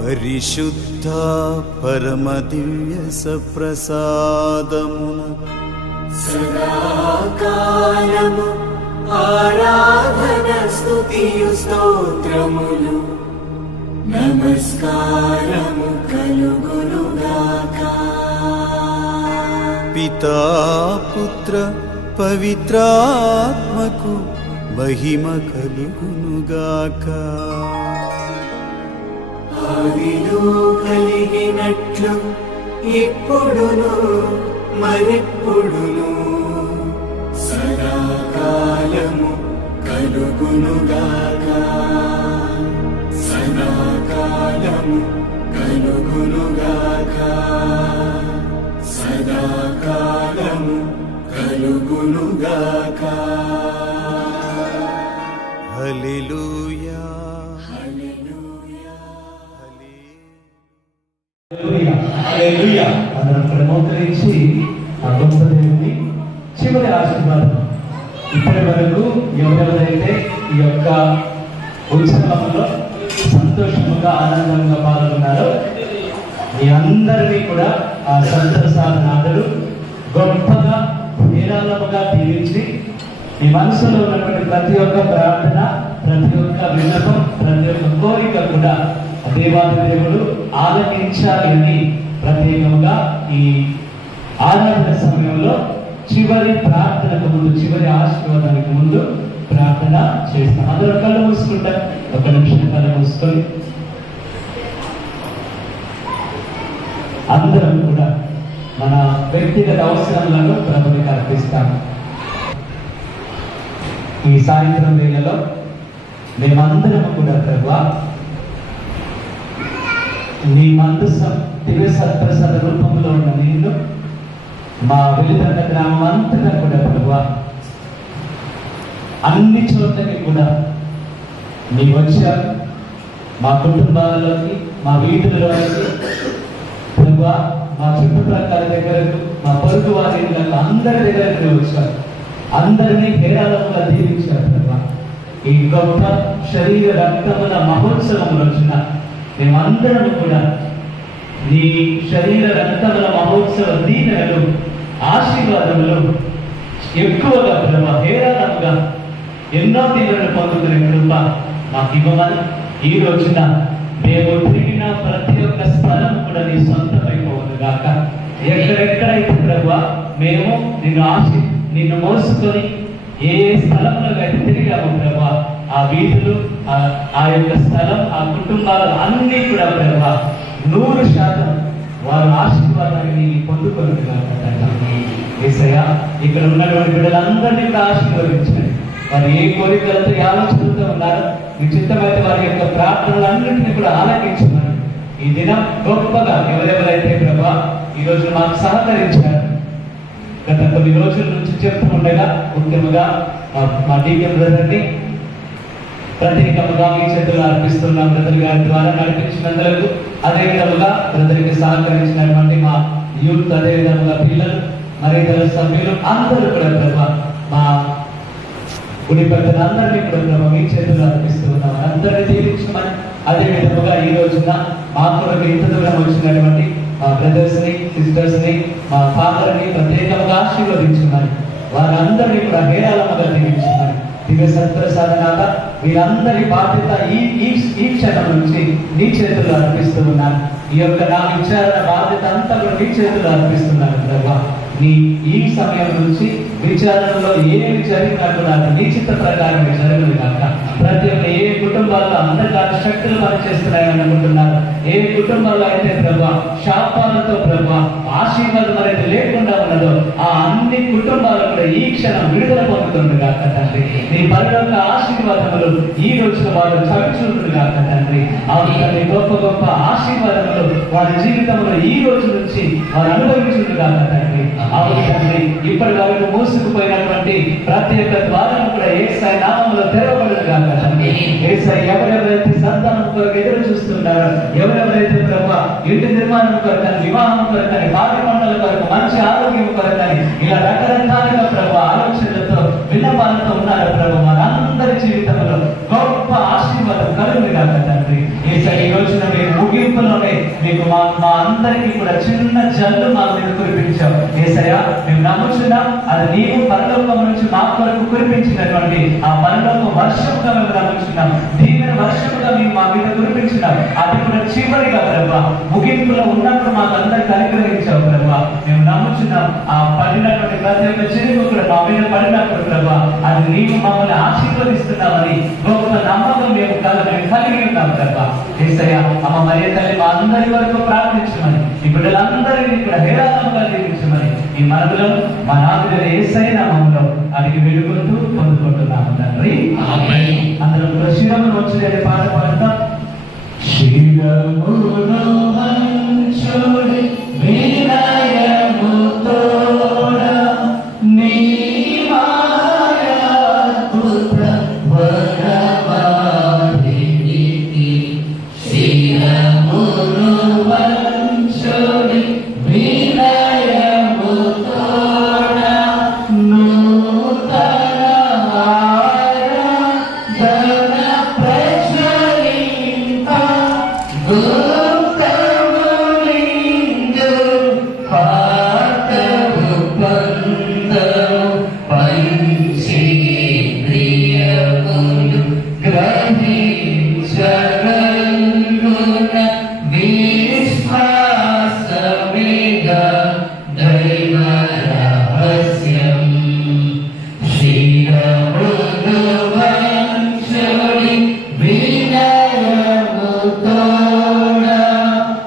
పరిశుద్ధ పరమ దివ్య సప్రసాదమున సదాకాలము ఆరాధన స్తుతియు స్తోత్రములు నమస్కారము కలుగునుగాక. పితా పుత్ర పవిత్రాత్మకు మహిమ కలుగునుగాక. ఆదిలో కలిగినట్లు ఇప్పుడును మరెప్పుడును సదాకాలము కలుగునుగాక. సదాకాలము కలుగునుగాక. సదాకాలము కలుగునుగాక. హల్లెలూయా హల్లెలూయా. మనం ఇక్కడ మోకరించి ఆ గొప్ప దేవుని చివరి ఆశీర్వాదం. ఇప్పటి వరకు ఎవరెవరైతే ఈ యొక్క ఉత్సవంలో సంతోషముగా ఆనందంగా పాల్గొన్నారో మీ అందరినీ కూడా ఆ సంతోషాలు గొప్పగా నిరాళముగా దీవించి మీ మనసులో ఉన్నటువంటి ప్రతి ఒక్క ప్రార్థన, ప్రతి ఒక్క విన్నపం, ప్రతి ఒక్క కోరిక కూడా దేవాది దేవుడు ఆలకించాలని ప్రత్యేకంగా ఈ ఆరాధన సమయంలో చివరి ప్రార్థనకు ముందు, చివరి ఆశీర్వాదానికి ముందు ప్రార్థన చేస్తాం. అందరూ కళ్ళు మూసుకుంటాం. ఒక నిమిషం కళ్ళు మూసుకొని అందరం కూడా మన వ్యక్తిగత అవసరాలను ప్రభువుకి అర్పిస్తాం. ఈ సాయంత్రం వేళలో మేమందరం కూడా ప్రభువా నీ మందసం దివ్య సత్ప్రసాద రూపంలో ఉన్న నీళ్ళు మా వెలుదండ గ్రామం అంతటా కూడా ప్రభువా అన్ని చోట్లకి కూడా నీకు వచ్చారు. మా కుటుంబాలలోకి, మా వీధులలోకి ప్రభువా, మా చుట్టుప్రక్కల దగ్గరకు, మా పొరుగు వారి ఇళ్ళకు అందరి దగ్గరికి వచ్చారు, అందరినీ హేరాళముగా దీవించారు ప్రభా. ఈ గొప్ప శరీర రక్తముల మహోత్సవం రోజున మేమందరం కూడా నీ శరీర రక్తముల మహోత్సవ దీవెనలు ఆశీర్వాదములు ఎక్కువగా ప్రభా హేరాళముగా ఎన్నో దీవెనలు పొందుకునే కృప మాకు ఇవ్వమని ఈ రోజున మేము తిరిగిన ప్రతి ఒక్క స్థలం కూడా నీ సొంతమైపోవద్దు గాక. ఎక్కడెక్కడైతే ప్రభా మేము నిన్ను మోసుకొని ఏ స్థలంలో అయితే తిరిగాము ప్రభా, ఆ వీధులు ఆ యొక్క స్థలం ఆ కుటుంబాలు అన్ని కూడా ప్రభా 100% వారు ఆశీర్వాదాన్ని పొందుకొని యేసయ్యా ఇక్కడ ఉన్నటువంటి బిడ్డలందరినీ కూడా ఆశీర్వదించండి. వారు ఏ కోరికలతో ఆలోచనలతో ఉన్నారో మీ చిత్తమైతే వారి యొక్క ప్రార్థనలన్నింటినీ కూడా ఆలకించమని ఈ దినం గొప్పగా ఎవరెవరైతే ప్రభా ఈరోజు మాకు సహకరించారు గత కొన్ని రోజుల నుంచి చెప్తూ ఉండగా ముఖ్యముగా మా డీఎం బ్రదర్ని ప్రత్యేకంగా మీ చేతులు అర్పిస్తున్న బ్రదర్ గారి ద్వారా నడిపించినందుకు, అదేవిధంగా బ్రదర్కి సహకరించినటువంటి మా యూత్, అదేవిధంగా పిల్లలు, మరి ఇతర సభ్యులు అందరూ కూడా ప్రభా మా గుడి పెద్దలందరినీ కూడా ప్రభా మీ చేతులు అర్పిస్తూ ఉన్నాం. అందరినీ దీవించమని, అదేవిధంగా ఈ రోజున మా కొరకు ఇంత దూరం వచ్చినటువంటి మా బ్రదర్స్ ని, సిస్టర్స్ ని, మా ఫాదర్ ని ప్రత్యేకంగా ఆశీర్వదించున్నాను. వారందరినీ కూడా హేరాళముగా దీవించున్నాను. దివ్య సత్ప్రసాదనాథ వీరందరి బాధ్యత ఈ క్షణం నుంచి నీ చేతులు అర్పిస్తూ ఉన్నాను. ఈ యొక్క నా విచారణ బాధ్యత అంతా కూడా నీ చేతులు అర్పిస్తున్నాను ప్రభా. ఈ సమయం నుంచి విచారణలో ఏమి జరిగినా కూడా నీ చిత్త ప్రకారం జరగదు కాక. ప్రతి ఒక్క ఏ కుటుంబాల్లో అంధకార శక్తులు పనిచేస్తున్నాయని అనుకుంటున్నారు, ఏ కుటుంబాల్లో అయితే ప్రభా శాపాలతో ప్రభా ఆశీర్వాదం అనేది లేకుండా ఉన్నదో ఆ అన్ని కుటుంబాలు కూడా ఈ క్షణం విడుదల పొందుతుంది కాక తండ్రి. నీ పరలోక ఆశీర్వాదములు ఈ రోజున వారు చవిచూరుతుంది కాక తండ్రి. అవును గొప్ప గొప్ప ఆశీర్వాదములు వారి జీవితంలో ఈ రోజు నుంచి వారు అనుభవించుంది కాక తండ్రి. అవును తండ్రి, ఇప్పటి వరకు మూసుకుపోయినటువంటి ప్రతి ఒక్క ద్వారం కూడా యేసయ్య నామములో తెరవబడును కాక తండ్రి. యేసయ్య ఎవరెవరైతే సంతానం కొరకు ఎదురు చూస్తున్నారో, ఎవరెవరైతే ప్రభా ఇంటి నిర్మాణం కొరకని, వివాహం కొరకని, భార్య మండల కొరకు, మంచి ఆరోగ్యం కొరకని ఇలా రకరకాలుగా ప్రభా ఆలోచనలతో విన్నపాలతో ఉన్నారో ప్రభా వారందరి జీవితంలో గొప్ప ఆశీర్వాదం కలుగును కాక తండ్రి. యేసయ్య ఈ రోజున మీరు ముగింపులోనే మీకు మా అందరికీ కూడా చిన్న జల్లు మా మీద కురిపించావు యేసయ్య. మేము నమ్ముచున్నాం అది నీవు పరలోకం నుంచి మా కొరకు కురిపించినటువంటి ఆ పరలోక వర్షముగా మేము నమ్ముచున్నాం. దీవెన వర్షముగా మేము మా మీద కురిపించినాం. అది కూడా చివరిగా ప్రభా ముగింపులో ఉన్నప్పుడు మాకు అందరికి అనుగ్రహించావు ప్రభా. మేము నమ్ముచున్నాం ఆ పడినటువంటి ప్రతి ఒక్క చిరుగు కూడా మా మీద పడినప్పుడు ప్రభా అది నీవు మమ్మల్ని ఆశీర్వదిస్తున్నామని గొప్ప నమ్మకం మేము కలిగి ఉన్నాం ప్రభా. యేసయ్య అమ్మ మరియ తల్లి మా అందరి వరకు ప్రార్థించమని, ఈ బిడ్డలందరినీ కూడా హేరాళముగా దీవించమని ఈ మనలో మా నాథుడైన యేసయ్య నామములో అడిగి వేడుకుంటూ పొందుకుంటున్నాము తండ్రి. అందరం కూడా శిరమును వచ్చి పాట పాడతాం. శిరమును వంచుడి వినయము తోడ నీ మాయా పుత్ర వరవారినికి శిరమును వంచుడి వినయము తోడ నూతన ధన ప్రచురింప గుప్తములిందు పాతము పందము పంచి ప్రియములు గ్రహించగలుగున విశ్వాసమిగా దైవ రహస్యం. శిరమును వంచుడి వినయము తోడ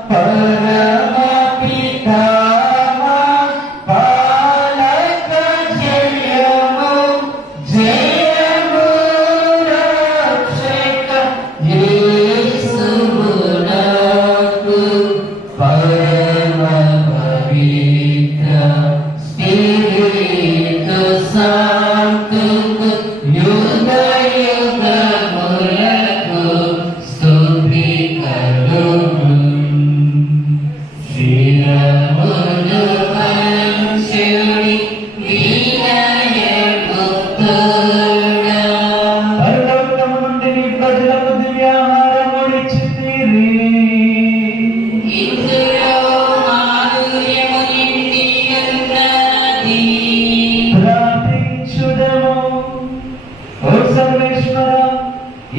పరమ పితామా పాలక జయము జయము రక్షక యేసునకు పరమ పవిత్ర స్పిరితు శాంతుకు యుగ యుగములకు స్తుతి కలుగును. శిరమును వంచుడి ప్రజలకు దివ్యాహారం ఇచ్చితిరి. ప్రార్థించుదము. ఓ సర్వేశ్వర,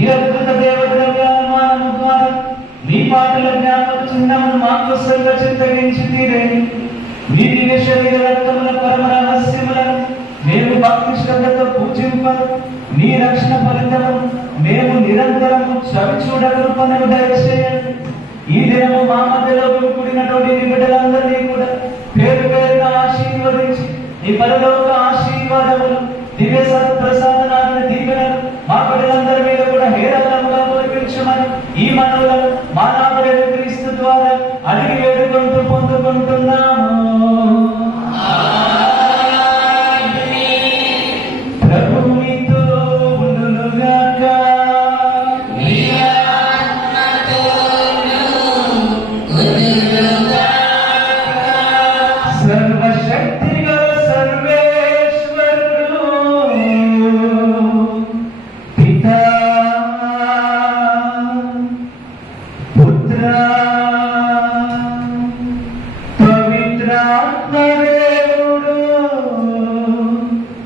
ఈ అద్భుత దేవద్రవ్యాలమానము ద్వారా మీ మాటల జ్ఞాపక చిహ్నమును మాకు చింతగించితిరే. మీ దివ్య శరీర రక్తముల పరమ రహస్యములను మేము భక్తి శ్రద్ధతో పూజింపను. మీ రక్షణ ఫలితము మేము నిరంతరము చవి చూడ కృపను దయచేయండి. ఈ దినము మా మధ్యలో కూడినటువంటి బిడ్డలందరినీ కూడా పేరు పేరున ఆశీర్వదించి ఈ పరలోక ఆశీర్వాదములు దివ్య ప్రసాదనాలను దీవెనలు మా బిడ్డలందరి మీద కూడా హేరళంగా కురిపించమని ఈ మనవులను మా నామమున క్రీస్తు ద్వారా అడిగి వేడుకుంటూ పొందుకుంటున్నాము.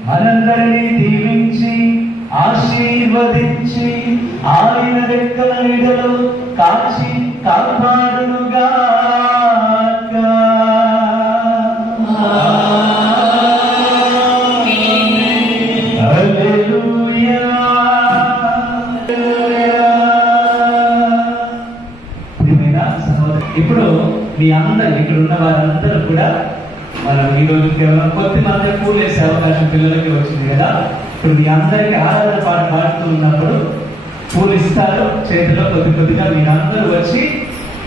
మనందరినీ దీవించి ఆశీర్వదించి ఆయన రెక్కల నీడలో కాచి కాపాడునుగా. ఇప్పుడు మీ అందరు ఇక్కడ ఉన్న వారందరూ కూడా మనం ఈ రోజు కేవలం కొద్ది మంది పూలు వేసే అవకాశం పిల్లలకి వచ్చింది కదా. ఇప్పుడు మీ అందరికి ఆరాధన పాట పాడుతూ ఉన్నప్పుడు పూలు ఇస్తారు చేతిలో కొద్ది కొద్దిగా మీరందరూ వచ్చి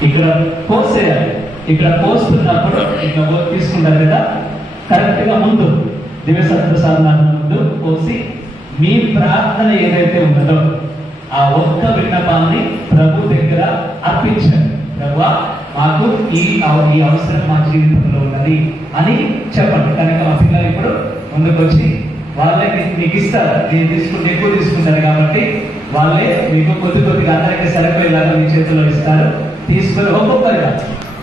ఇక్కడ పోసేయాలి. ఇక్కడ పోస్తున్నప్పుడు ఇట్లా తీసుకుంటారు కదా, కరెక్ట్ గా ముందు దివ్య సత్ప్రసాదనాన్ని ముందు పోసి మీ ప్రార్థన ఏదైతే ఉన్నదో ఆ ఒక్క విన్నపాన్ని ప్రభు దగ్గర అర్పించండి. ప్రభువా, మాకు ఈ అవసరం మా జీవితంలో ఉన్నది అని చెప్పండి. కనుక మా పిల్లలు ఇప్పుడు ముందుకు వచ్చి వాళ్ళే మీకు ఇస్తారు. నేను తీసుకుంటే ఎక్కువ తీసుకుంటారు కాబట్టి వాళ్ళే మీకు కొద్ది కొద్దిగా అందరికీ సరిపోయేలాగా మీ చేతిలో ఇస్తారు. తీసుకొని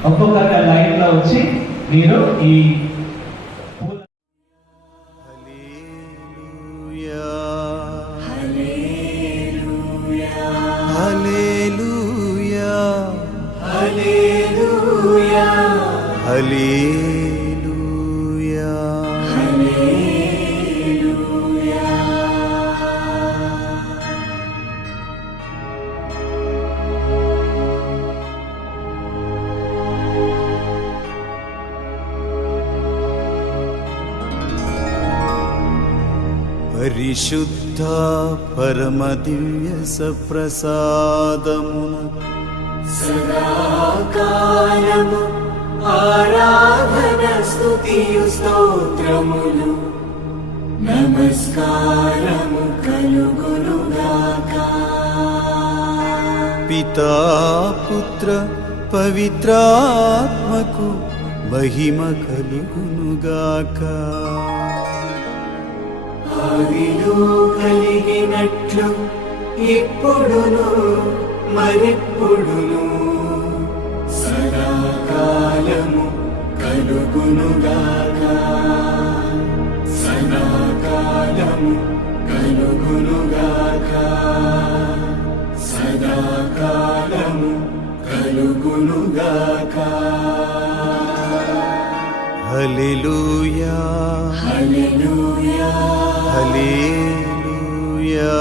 ఒక్కొక్కరిగా లైన్ లో వచ్చి మీరు ఈ హల్లెలూయా పరిశుద్ధ పరమ దివ్య సప్రసాదమున సదాకాలము ఆరాధన స్తుతియు స్తోత్రములు నమస్కారము కలుగునుగాక. పితా పుత్ర పవిత్రాత్మకు మహిమ కలుగునుగాక. ఆదిలో కలిగినట్లు ఇప్పుడును మరెప్పుడును సదాకాలము కలుగునుగాక. సదాకాలము కలుగునుగాక. సదాకాలము కలుగునుగాక. హల్లెలూయా హల్లెలూయా హల్లెలూయా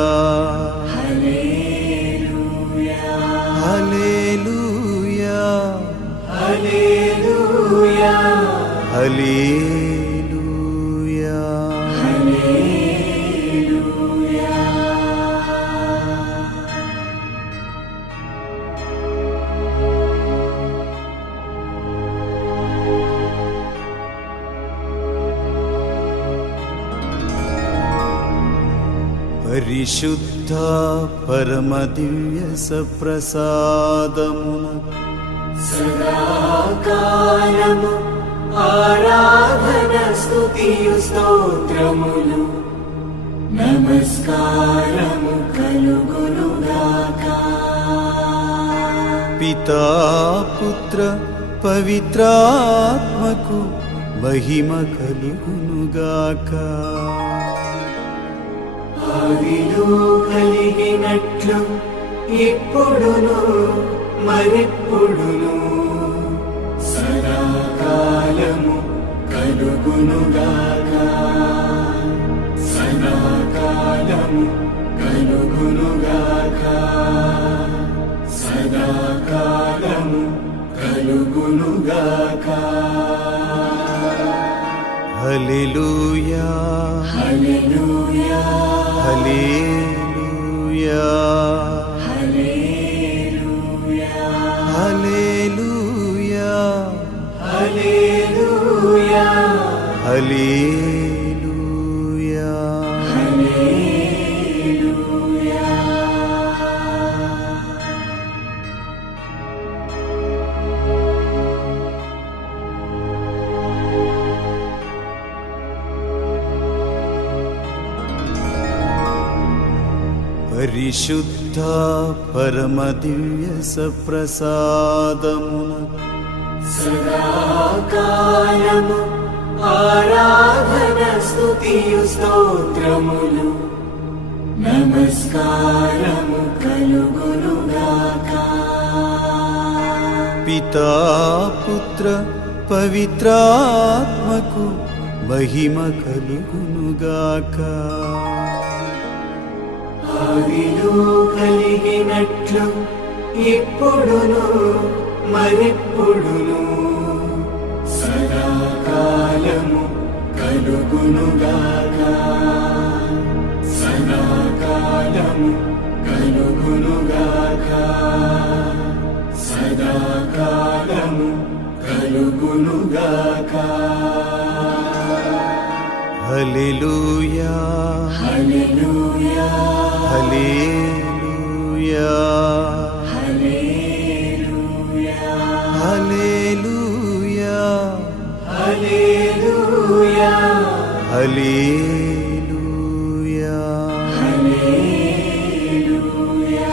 హల్లెలూయా హల్లెలూయా హల్లెలూయా హల్లెలూయా. హల్లెలూయా. పరిశుద్ధ పరమ దివ్య సప్రసాదమున సదాకాలము ఆరాధన స్తుతియు స్తోత్రములు నమస్కారము కలుగునుగాక. పితా పుత్ర పవిత్రాత్మకు మహిమ కలుగునుగాక. ఆదిలో కలిగినట్లు ఇప్పుడును మరెప్పుడును సదాకాలము కలుగునుగాక. సదాకాలము కలుగునుగాక. సదాకాలము కలుగునుగాక. హల్లెలూయా హల్లెలూయా హల్లెలూయా హల్లెలూయా హల్లెలూయా హల్లెలూయా హల్లెలూయా. హల్లెలూయా. పరిశుద్ధ పరమ దివ్య సప్రసాదమున సదాకాలము ఆరాధన స్తుతియు స్తోత్రములు నమస్కారము కలుగునుగాక. పితా పుత్ర పవిత్రాత్మకు మహిమ కలుగునుగాక. ఆదిలో కలిగినట్లు ఇప్పుడును మరెప్పుడును సదాకాలము కలుగునుగాక. సదాకాలము కలుగునుగాక. సదాకాలము కలుగునుగాక. హల్లెలూయా హల్లెలూయా హల్లెలూయా హల్లెలూయా హల్లెలూయా హల్లెలూయా హల్లెలూయా. హల్లెలూయా.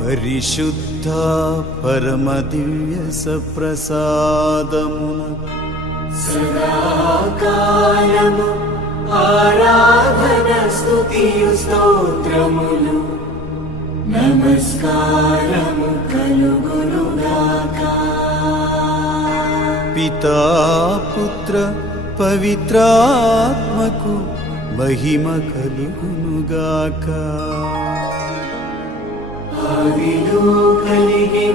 పరిశుద్ధ పరమ దివ్య సప్రసాదమున సదాకాలము ఆరాధన స్తుతియు స్తోత్రములు నమస్కారము కలుగునుగాక. పితా పుత్ర పవిత్రాత్మకు మహిమ కలుగునుగాక. ఆదిలో కలిగి